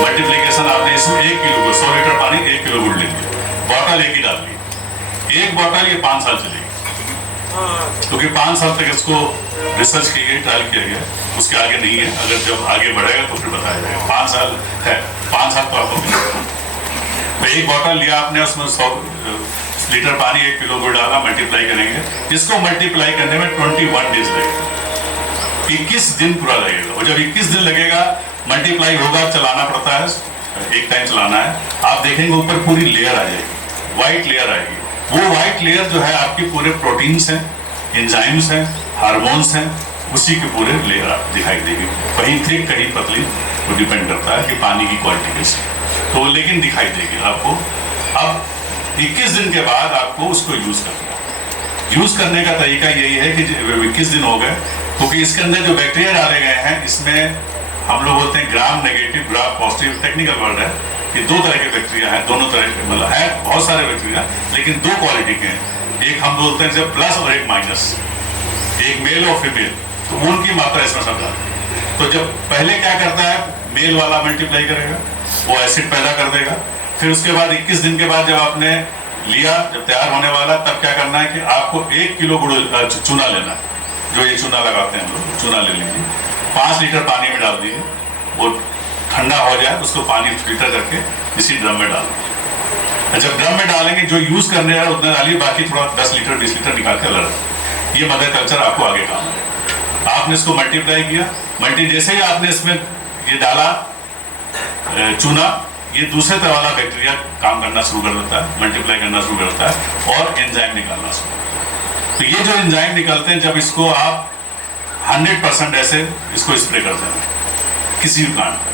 मल्टीप्लीकेशन आपने इसमें 1 किलो 100 लीटर पानी 1 किलो गुड़ लेंगे, बॉटल एक ही डाल ली। एक बॉटल ये 5 साल चलेगी, क्योंकि 5 साल तक इसको रिसर्च की गई, ट्रायल किया गया, उसके आगे नहीं है। अगर जब आगे बढ़ेगा तो फिर बताया जाएगा। 5 साल है, 5 साल तो आपको मिलेगा। तो एक बॉटल लिया आपने, उसमें 100 लीटर पानी 1 किलो गुड़ डाला, मल्टीप्लाई करेंगे। इसको मल्टीप्लाई करने में 21 डेज लगेगा, 21 दिन पूरा लगेगा। और जब 21 दिन लगेगा, मल्टीप्लाई होगा, चलाना पड़ता है, एक टाइम चलाना है। आप देखेंगे ऊपर पूरी लेयर आ जाएगी, व्हाइट लेयर आएगी। वो व्हाइट लेयर जो है आपकी पूरे प्रोटीन्स हैं, एंजाइम्स हैं, हार्मोन्स हैं, उसी के पूरे लेयर दिखाई देगी। कहीं थिक कहीं पतली, वो डिपेंड करता है कि पानी की क्वालिटी कैसी है, तो लेकिन दिखाई देगी आपको। अब 21 दिन के बाद आपको उसको यूज करना है। यूज करने का तरीका यही है कि 21 दिन हो गए, क्योंकि इसके अंदर जो बैक्टीरिया डाले गए हैं, इसमें हम लोग बोलते हैं gram negative, gram positive, technical word है। ये 2 तरह के बैक्टीरिया हैं, दोनों तरह के, मतलब है बहुत सारे बैक्टीरिया, लेकिन 2 क्वालिटी के हैं। एक हम बोलते हैं जब प्लस और एक माइनस, एक मेल और फीमेल, तो उनकी मात्रा इसमें समझाते हैं। तो जब पहले क्या करता है, मेल वाला मल्टीप्लाई करेगा, वो एसिड पैदा कर देगा। फिर उसके बाद 21 दिन के बाद जब आपने लिया, जब तैयार होने वाला, तब क्या करना है कि आपको 1 किलो गुड़ चूना लेना है, जो ये चूना लगाते हैं हम लोग, चूना ले लीजिए, 5 लीटर पानी में डाल दीजिए, वो ठंडा हो जाए, उसको पानी फिल्टर करके इसी ड्रम में डाल दीजिए। जब ड्रम में डालेंगे, जो यूज करने हैं उतना डालिए, बाकी थोड़ा 10 लीटर 20 लीटर निकाल के अलग। ये मदर कल्चर आपको आगे काम है। आपने इसको मल्टीप्लाई किया, जैसे ही आपने इसमें ये डाला चूना, ये दूसरे तरह वाला बैक्टीरिया काम करना शुरू कर देता है, मल्टीप्लाई करना शुरू करता है और एंजाइम निकालना शुरू। तो ये जो एंजाइम निकलते हैं, जब इसको आप 100% ऐसे इसको स्प्रे कर देना किसी भी प्लांट पर,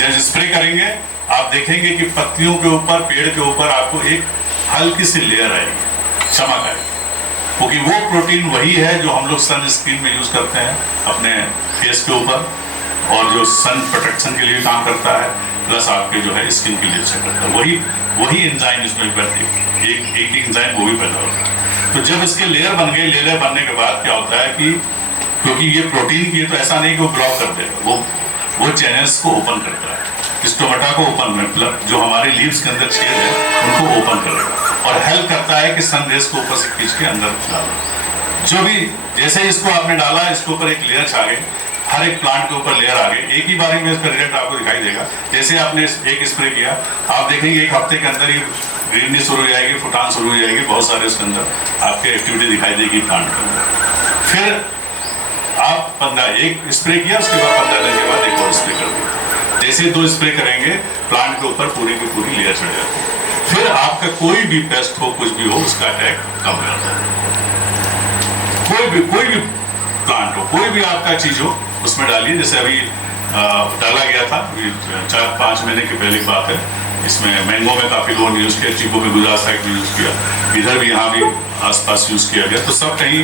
जब स्प्रे करेंगे आप देखेंगे कि पत्तियों के ऊपर, पेड़ के ऊपर आपको एक हल्की सी लेयर आएगी, चमक आएगी, क्योंकि वो प्रोटीन वही है जो हम लोग सन स्क्रीन में यूज करते हैं अपने फेस के ऊपर, और जो सन प्रोटेक्शन के लिए काम करता है, प्लस आपके जो है स्किन के लिए अच्छा करता है। वही एंजाइम इसमें एक एंजाइम वो भी पैदा होता है। तो जब इसके लेयर बन गए, लेयर बनने के बाद क्या होता है कि क्योंकि ये प्रोटीन की है, तो ऐसा नहीं कि वो ब्लॉक कर देगा, वो चैनल्स को ओपन करता है, स्टोमेटा को ओपन, मतलब जो हमारे लीव्स के अंदर छेद है उनको ओपन करेगा और हेल्प करता है कि सन रेज को ऊपर से खींच के अंदर डालो। जो भी जैसे ही इसको आपने डाला, इसके ऊपर एक लेयर छा गई, हर एक प्लांट के ऊपर लेयर आ गई, एक ही बारी में इसका रिजल्ट आपको दिखाई देगा। जैसे आपने एक स्प्रे किया, आप देखेंगे 1 हफ्ते के अंदर ही ग्रीनरी शुरू हो जाएगी, फुटान शुरू हो जाएगी, बहुत सारे उसके अंदर आपके एक्टिविटी दिखाई देगी प्लांट के अंदर। फिर आप एक स्प्रे किया, उसके बाद 15 दिन के बाद एक और स्प्रे कर दिया। जैसे 2 स्प्रे करेंगे, प्लांट के ऊपर पूरी की पूरी लेयर चढ़ जाती है। फिर आपका कोई भी पेस्ट हो, कुछ भी हो, उसका अटैक कम हो जाता है। कोई भी प्लांट हो, कोई भी आपका चीज हो, उसमें डालिए। जैसे अभी डाला गया था 4-5 महीने की पहले की बात है, इसमें मैंगो में काफी लोगों ने यूज किया, चीकू में गुजरात साइड में यूज किया, इधर भी यहाँ भी आसपास यूज किया गया। तो सब कहीं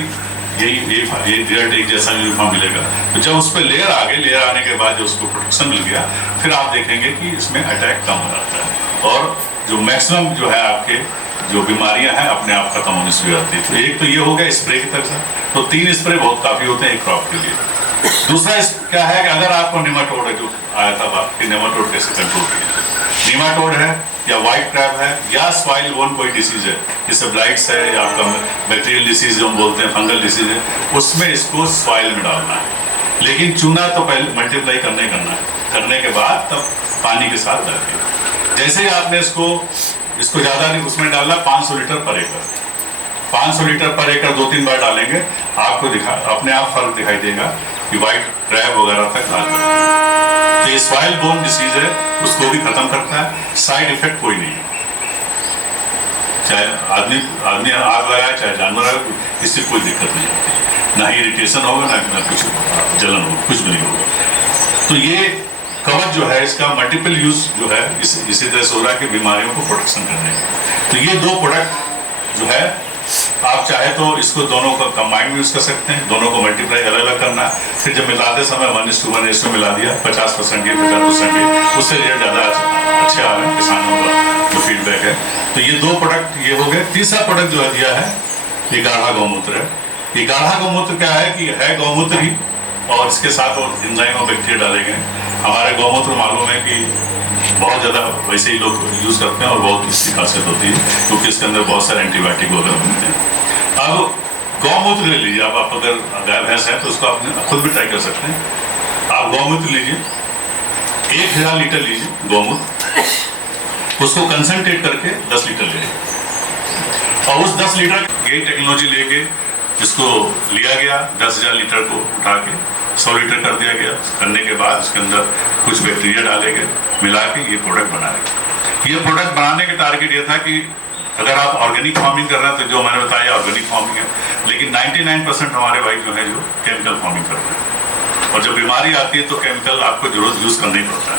यही रिजल्ट एक जैसा यूनिफॉर्म मिलेगा। तो जब उस पर लेयर आ गए, लेयर आने के बाद जो उसको प्रोटेक्शन मिल गया, फिर आप देखेंगे कि इसमें अटैक कम हो जाता है और जो मैक्सिमम जो है आपके जो बीमारियां हैं अपने आप खत्म होने शुरू हो जाती है। तो एक तो ये हो गया स्प्रे की तरफ से, तो 3 स्प्रे बहुत काफी होते हैं एक क्रॉप के लिए। दूसरा क्या है कि अगर आपको नेमाटोड है, जो आया था बात कि नेमाटोड कैसे कंट्रोल किया, नेमाटोड है या व्हाइट क्रैप है या सॉइल बोर्न कोई डिसीज है, जैसे ब्लाइट्स है या आपका बैक्टीरियल डिसीज जो हम बोलते हैं, फंगल डिसीज है, उसमें इसको सॉइल में डालना है। लेकिन चूना तो पहले मल्टीप्लाई करना है, करने के बाद तब पानी के साथ डालिए। जैसे ही आपने इसको ज्यादा नहीं उसमें डालना, 500 लीटर पर एकड़, 500 लीटर पर एकड़ 2-3 बार डालेंगे, आपको अपने आप फर्क दिखाई देगा कि व्हाइट क्रैप वगैरह तक आ जाए। तो ये सॉइल बोर्न डिसीज है, उसको भी खत्म करता है, साइड इफेक्ट कोई नहीं है। चाहे आदमी आग लगाए, चाहे जानवर आए, इससे कोई दिक्कत नहीं होती, ना ही इरिटेशन होगा, ना कुछ जलन होगा, कुछ भी नहीं होगा। तो ये कवच जो है इसका मल्टीपल यूज जो है इसी तरह से हो रहा है कि बीमारियों को प्रोटेक्शन करने का। तो ये 2 प्रोडक्ट जो है आप चाहे तो इसको दोनों का कंबाइंड यूज कर सकते हैं, दोनों को मल्टीप्लाई अलग अलग करना है, फिर जब मिलाते समय 1:1 मिला दिया, 50% के 50% के, उससे रेट ज़्यादा अच्छे आ रहे हैं किसानों का जो फीडबैक है। तो ये 2 प्रोडक्ट ये हो गए। तीसरा प्रोडक्ट जो है दिया है ये गाढ़ा गौमूत्र है। ये गाढ़ा गौमूत्र क्या है कि है गौमूत्र ही और इसके साथ और एंजाइम और बैक्टीरिया डाले गए। हमारे गौमूत्र मालूम है कि बहुत ज़्यादा वैसे ही लोग यूज़ करते हैं और बहुत इसकी खासियत होती है क्योंकि इसके अंदर बहुत सारे एंटीबायोटिक वगैरह होते हैं। अब गौमूत्र ले लीजिए, आप अगर गाय भैंस है तो उसको आप खुद भी ट्राई कर सकते हैं। आप गौमूत्र लीजिए, 1000 लीटर लीजिए गौमूत्र, उसको कंसंट्रेट करके 10 लीटर ले लीजिए और उस 10 लीटर यही टेक्नोलॉजी लेके इसको लिया गया, 10,000 लीटर को उठा के 100 लीटर कर दिया गया। करने के बाद उसके अंदर कुछ बैक्टीरिया डाले गए, मिला के ये प्रोडक्ट बनाया गया। ये प्रोडक्ट बनाने का टारगेट ये था कि अगर आप ऑर्गेनिक फार्मिंग कर रहे हैं तो जो मैंने बताया ऑर्गेनिक फार्मिंग है, लेकिन 99% हमारे भाई जो है जो केमिकल फार्मिंग करते हैं और जब बीमारी आती है तो केमिकल आपको जरूर यूज करना ही पड़ता है।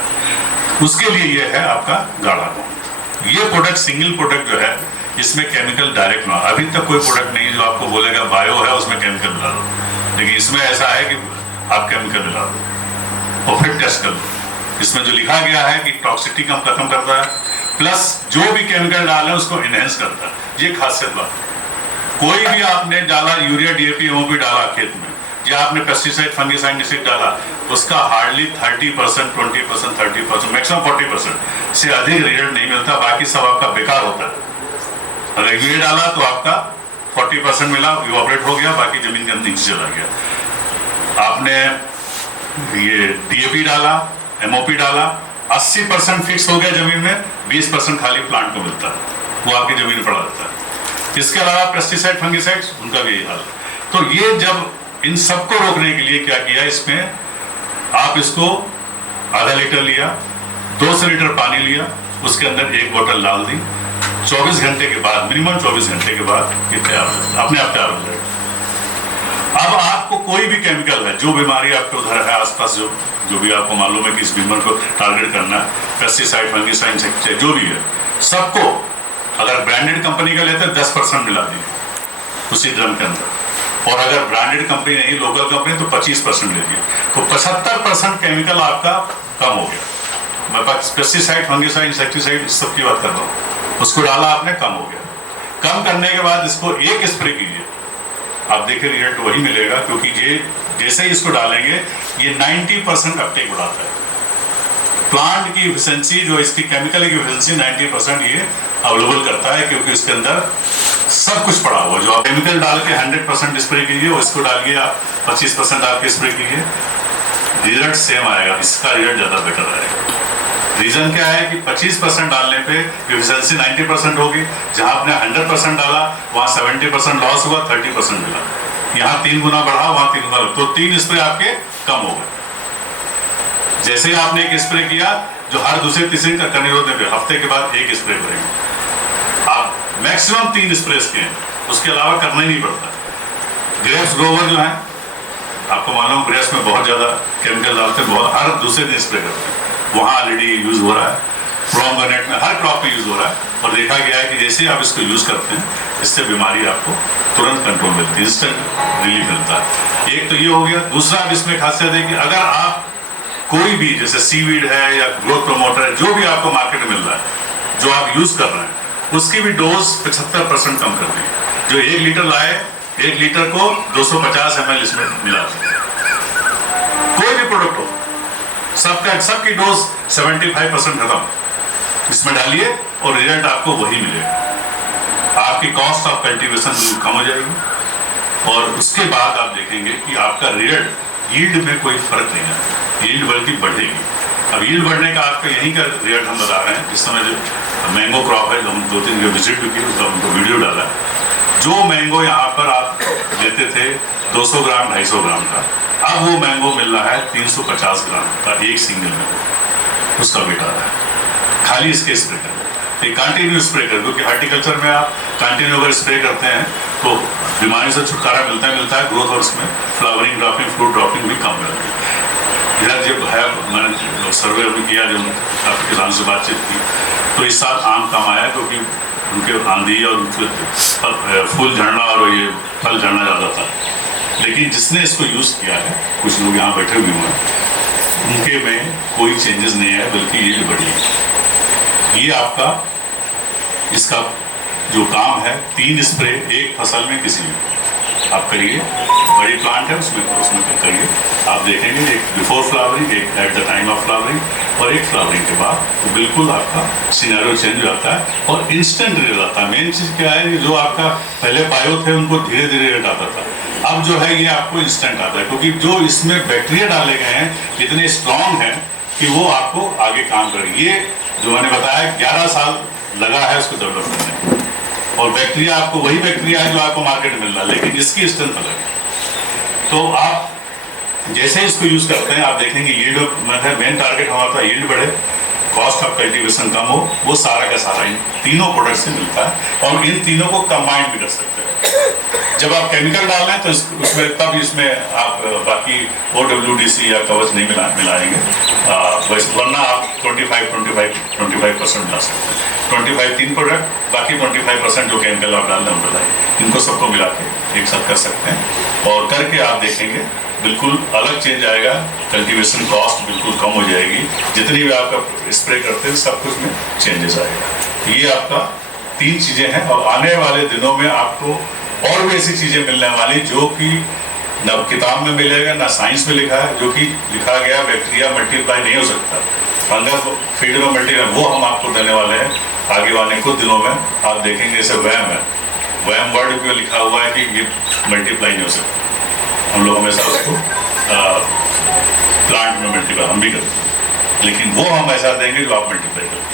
उसके लिए ये है आपका गाढ़ा गौमूत्र। ये प्रोडक्ट सिंगल प्रोडक्ट जो है इसमें केमिकल डायरेक्ट ना, अभी तक कोई प्रोडक्ट नहीं जो आपको बोलेगा बायो है उसमें केमिकल मिला दो, लेकिन इसमें ऐसा है कि आप केमिकल मिला दो और फिर टेस्ट कर दो। इसमें जो लिखा गया है कि टॉक्सिसिटी कम खत्म करता है, प्लस जो भी केमिकल डाले उसको इनहेंस करता है। ये खासियत बात। कोई भी आपने डाला यूरिया DAP MOP डाला खेत में या आपने पेस्टिसाइड फंगिसाइड एसिड डाला, उसका हार्डली 30%, 20%, 30%, मैक्सिमम 40% से अधिक रिजल्ट नहीं मिलता, बाकी सब आपका बेकार होता है। अगर यूरिया डाला तो आपका 40% मिला, इवोपरेट हो गया, बाकी जमीन के अंदर नीचे चला गया। आपने ये DAP डाला, MOP डाला, 80% फिक्स हो गया जमीन में, 20% खाली प्लांट को मिलता है, वो आपकी जमीन में पड़ा रहता है। इसके अलावा पेस्टिसाइड फंगिसाइड्स उनका भी यही हाल है। तो ये जब इन सबको रोकने के लिए क्या किया, इसमें आप इसको आधा लीटर लिया, 200 लीटर पानी लिया, उसके अंदर 1 बोतल डाल दी, 24 घंटे के बाद, मिनिमम 24 घंटे के बाद ये तैयार हो जाएगा, अपने आप तैयार हो जाएगा। अब आपको कोई भी केमिकल है, जो बीमारी आपके उधर है आसपास, जो भी आपको मालूम है कि इस बीमारी को टारगेट करना है, पेस्टिसाइड फंगिसाइड जो भी है, सबको अगर ब्रांडेड कंपनी का लेते हैं 10% मिला दीजिए उसी ड्रम के अंदर, और अगर ब्रांडेड कंपनी नहीं लोकल कंपनी तो 25% ले लीजिए, तो 75% केमिकल आपका कम हो गया। मैं पेस्टिसाइड फंगिसाइड इंसेक्टिसाइड इस सब की बात कर रहा हूँ, उसको डाला आपने, कम हो गया। कम करने के बाद इसको 1 स्प्रे कीजिए, आप देखिए रिजल्ट वही मिलेगा, क्योंकि ये जैसे ही इसको डालेंगे ये 90% अपटेक बढ़ाता है। प्लांट की एफिशिएंसी जो इसकी केमिकल की एफिशिएंसी 90% ये अवेलेबल करता है, क्योंकि इसके अंदर सब कुछ पड़ा हुआ। जो आप केमिकल डाल के 100% स्प्रे कीजिए और इसको डालिए आप 25% डाल के स्प्रे कीजिए, रिजल्ट सेम आएगा, इसका रिजल्ट ज्यादा बेटर आएगा। रीजन क्या है कि 25% डालने पे एफिशिएंसी 90% होगी, जहां आपने 100% डाला वहां 70% लॉस हुआ, 30% मिला। यहाँ 3 गुना बढ़ा, वहां 3 गुना, तो 3 स्प्रे आपके कम हो गए। जैसे ही आपने 1 स्प्रे किया, जो हर दूसरे तीसरे का करने होते हैं, हफ्ते के बाद 1 स्प्रे करेंगे, मैक्सिमम 3 स्प्रेस के हैं, उसके अलावा करना ही नहीं पड़ता। ग्रेप्स ग्रोवर जो है, आपको मालूम ग्रेप्स में बहुत ज़्यादा केमिकल डालते हैं, बहुत हर दूसरे दिन स्प्रे करते हैं, वहाँ ऑलरेडी यूज़ हो रहा है। प्रोमोग्रेनेट में हर क्रॉप में यूज़ हो रहा है, और देखा गया है कि जैसे आप इसको यूज़ करते हैं, इससे बीमारी आपको तुरंत कंट्रोल मिलती है, इंस्टेंट रिलीफ मिलता है। एक तो ये हो गया। दूसरा अब इसमें खासियत है कि अगर आप कोई भी जैसे सीवीड है या ग्रोथ प्रमोटर है, जो भी आपको मार्केट में मिल रहा है, जो आप यूज़ कर रहे हैं, उसकी भी डोज 75% कम कर दी। जो 1 लीटर लाए, 1 लीटर को 250 ml इसमें मिला। कोई भी प्रोडक्ट हो, सबकी डोज 75% खत्म इसमें डालिए, और रिजल्ट आपको वही मिलेगा। आपकी कॉस्ट ऑफ कल्टीवेशन कम हो जाएगी, और उसके बाद आप देखेंगे कि आपका रिजल्ट यील्ड में कोई फर्क नहीं है, यील्ड बल्कि बढ़ेगी। अब यील्ड बढ़ने का आपका यहीं का रिजल्ट हम बता रहे हैं। इस समय जो मैंगो क्रॉप है, जो हम 2-3 जगह विजिट भी की, उसका हमको वीडियो डाला। जो मैंगो यहाँ पर आप लेते थे 200 ग्राम 250 ग्राम का, अब वो मैंगो मिल रहा है 350 ग्राम का, एक सिंगल मैंगो उसका वेट आ रहा है, खाली इसके स्प्रे कर। कंटिन्यू स्प्रे कर, क्योंकि हार्टिकल्चर में आप कंटिन्यू अगर स्प्रे करते हैं तो बीमारी से छुटकारा मिलता है ग्रोथ, और उसमें फ्लावरिंग ड्रॉपिंग, फ्रूट ड्रॉपिंग भी कम मिलती है। इधर जब है, मैंने सर्वे भी किया, जो काफ़ी किसानों से बातचीत की, तो इस साल आम कम आया, क्योंकि उनके आंधी और उनके फूल झड़ना और ये फल झड़ना ज़्यादा था। लेकिन जिसने इसको यूज़ किया है, कुछ लोग यहाँ बैठे हुए हैं, उनके में कोई चेंजेस नहीं है, बल्कि यील्ड बढ़ी है। ये आपका इसका जो काम है, 3 स्प्रे एक फसल में किसी भी आप करिए, बड़ी प्लांट है उसमें करिए। आप देखेंगे एक बिफोर फ्लावरिंग, एक at the time of flowering, और एक फ्लावरिंग के बाद, तो बिल्कुल आपका सिनेरियो चेंज हो जाता है, और इंस्टेंट रिजल्ट आता है। मेन चीज़ क्या है, जो आपका पहले बायो थे उनको धीरे धीरे रिजल्ट आता था, अब जो है ये आपको इंस्टेंट आता है, क्योंकि जो इसमें बैक्टीरिया डाले गए हैं इतने स्ट्रॉन्ग हैं कि वो आपको आगे काम करेंगे। ये जो मैंने बताया 11 साल लगा है उसको डेवलप करने में, और बैक्टीरिया आपको वही बैक्टीरिया है जो आपको मार्केट में मिल रहा है, लेकिन इसकी स्ट्रेंथ अलग है। तो आप जैसे इसको यूज करते हैं, आप देखेंगे यील्ड, मतलब मेन टारगेट हमारा था यील्ड बढ़े, कॉस्ट ऑफ कल्टीवेशन कम हो, वो सारा का सारा इन तीनों प्रोडक्ट से मिलता है, और इन तीनों को कंबाइन भी कर सकते हैं। जब आप केमिकल डाल रहे हैं तो उसमें तब इसमें आप बाकी OWDC या कवच नहीं मिलाएंगे, वरना आप 25% मिला सकते हैं। 25 3 प्रोडक्ट, बाकी 25% जो केमिकल आप डाल रहे हैं उनको लाए, इनको सबको मिला के एक साथ कर सकते हैं, और करके आप देखेंगे बिल्कुल अलग चेंज आएगा। कल्टीवेशन कॉस्ट बिल्कुल कम हो जाएगी, जितनी भी आपका स्प्रे करते हैं सब कुछ में चेंजेस आएगा। ये आपका 3 चीज़ें हैं, और आने वाले दिनों में आपको और भी ऐसी चीज़ें मिलने वाली जो कि ना किताब में मिलेगा ना साइंस में लिखा है। जो कि लिखा गया बैक्टीरिया मल्टीप्लाई नहीं हो सकता, फंगस फीड में मल्टीप्लाई, वो हम आपको देने वाले हैं आगे वाले कुछ दिनों में। आप देखेंगे जैसे वैम है, वैम वर्ड पे लिखा हुआ है कि ये मल्टीप्लाई नहीं हो सकता, हम लोग हमेशा उसको प्लांट में मल्टीप्लाई हम भी करते हैं, लेकिन वो हम ऐसा देंगे जो आप मल्टीप्लाई करें।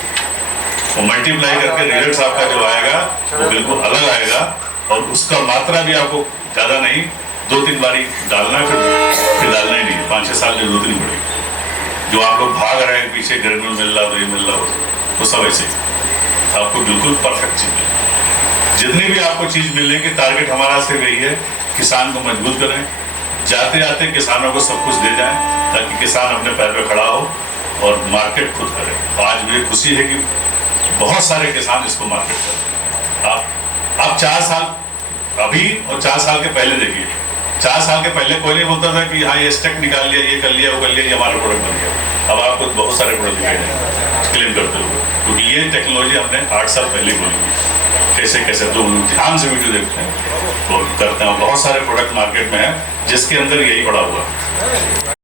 तो मल्टीप्लाई करके रिजल्ट आपका जो आएगा वो बिल्कुल अलग आएगा, और उसका मात्रा भी आपको ज़्यादा नहीं, 2-3 बारी डालना है, फिर डालना ही नहीं, 5-6 साल की जरूरत नहीं पड़ेगी। जो आप लोग भाग रहे हैं पीछे, ग्रेनुल मिल रहा, तो ये मिल रहा, वो सब ऐसे ही आपको बिल्कुल परफेक्ट चीज़ मिलेगी। जितनी भी आपको चीज़ मिलेगी, टारगेट हमारा सिर्फ यही है, किसान को मजबूत करें, जाते जाते किसानों को सब कुछ दे जाएं, ताकि किसान अपने पैर पे खड़ा हो और मार्केट खुद करे। आज मुझे खुशी है कि बहुत सारे किसान इसको मार्केट करें। आप 4 साल अभी और 4 साल के पहले देखिए, 4 साल के पहले कोई नहीं बोलता था कि हाँ ये स्टेक निकाल लिया, ये कर लिया, वो कर लिया, ये हमारा प्रोडक्ट बन गया। अब आपको बहुत सारे प्रोडक्ट दिखाई देंगे क्लेम करते हुए, क्योंकि ये टेक्नोलॉजी हमने 8 साल पहले खोली है। कैसे कैसे तो ध्यान से वीडियो देखते हैं तो करते हैं, बहुत सारे प्रोडक्ट मार्केट में है जिसके अंदर यही पड़ा हुआ है।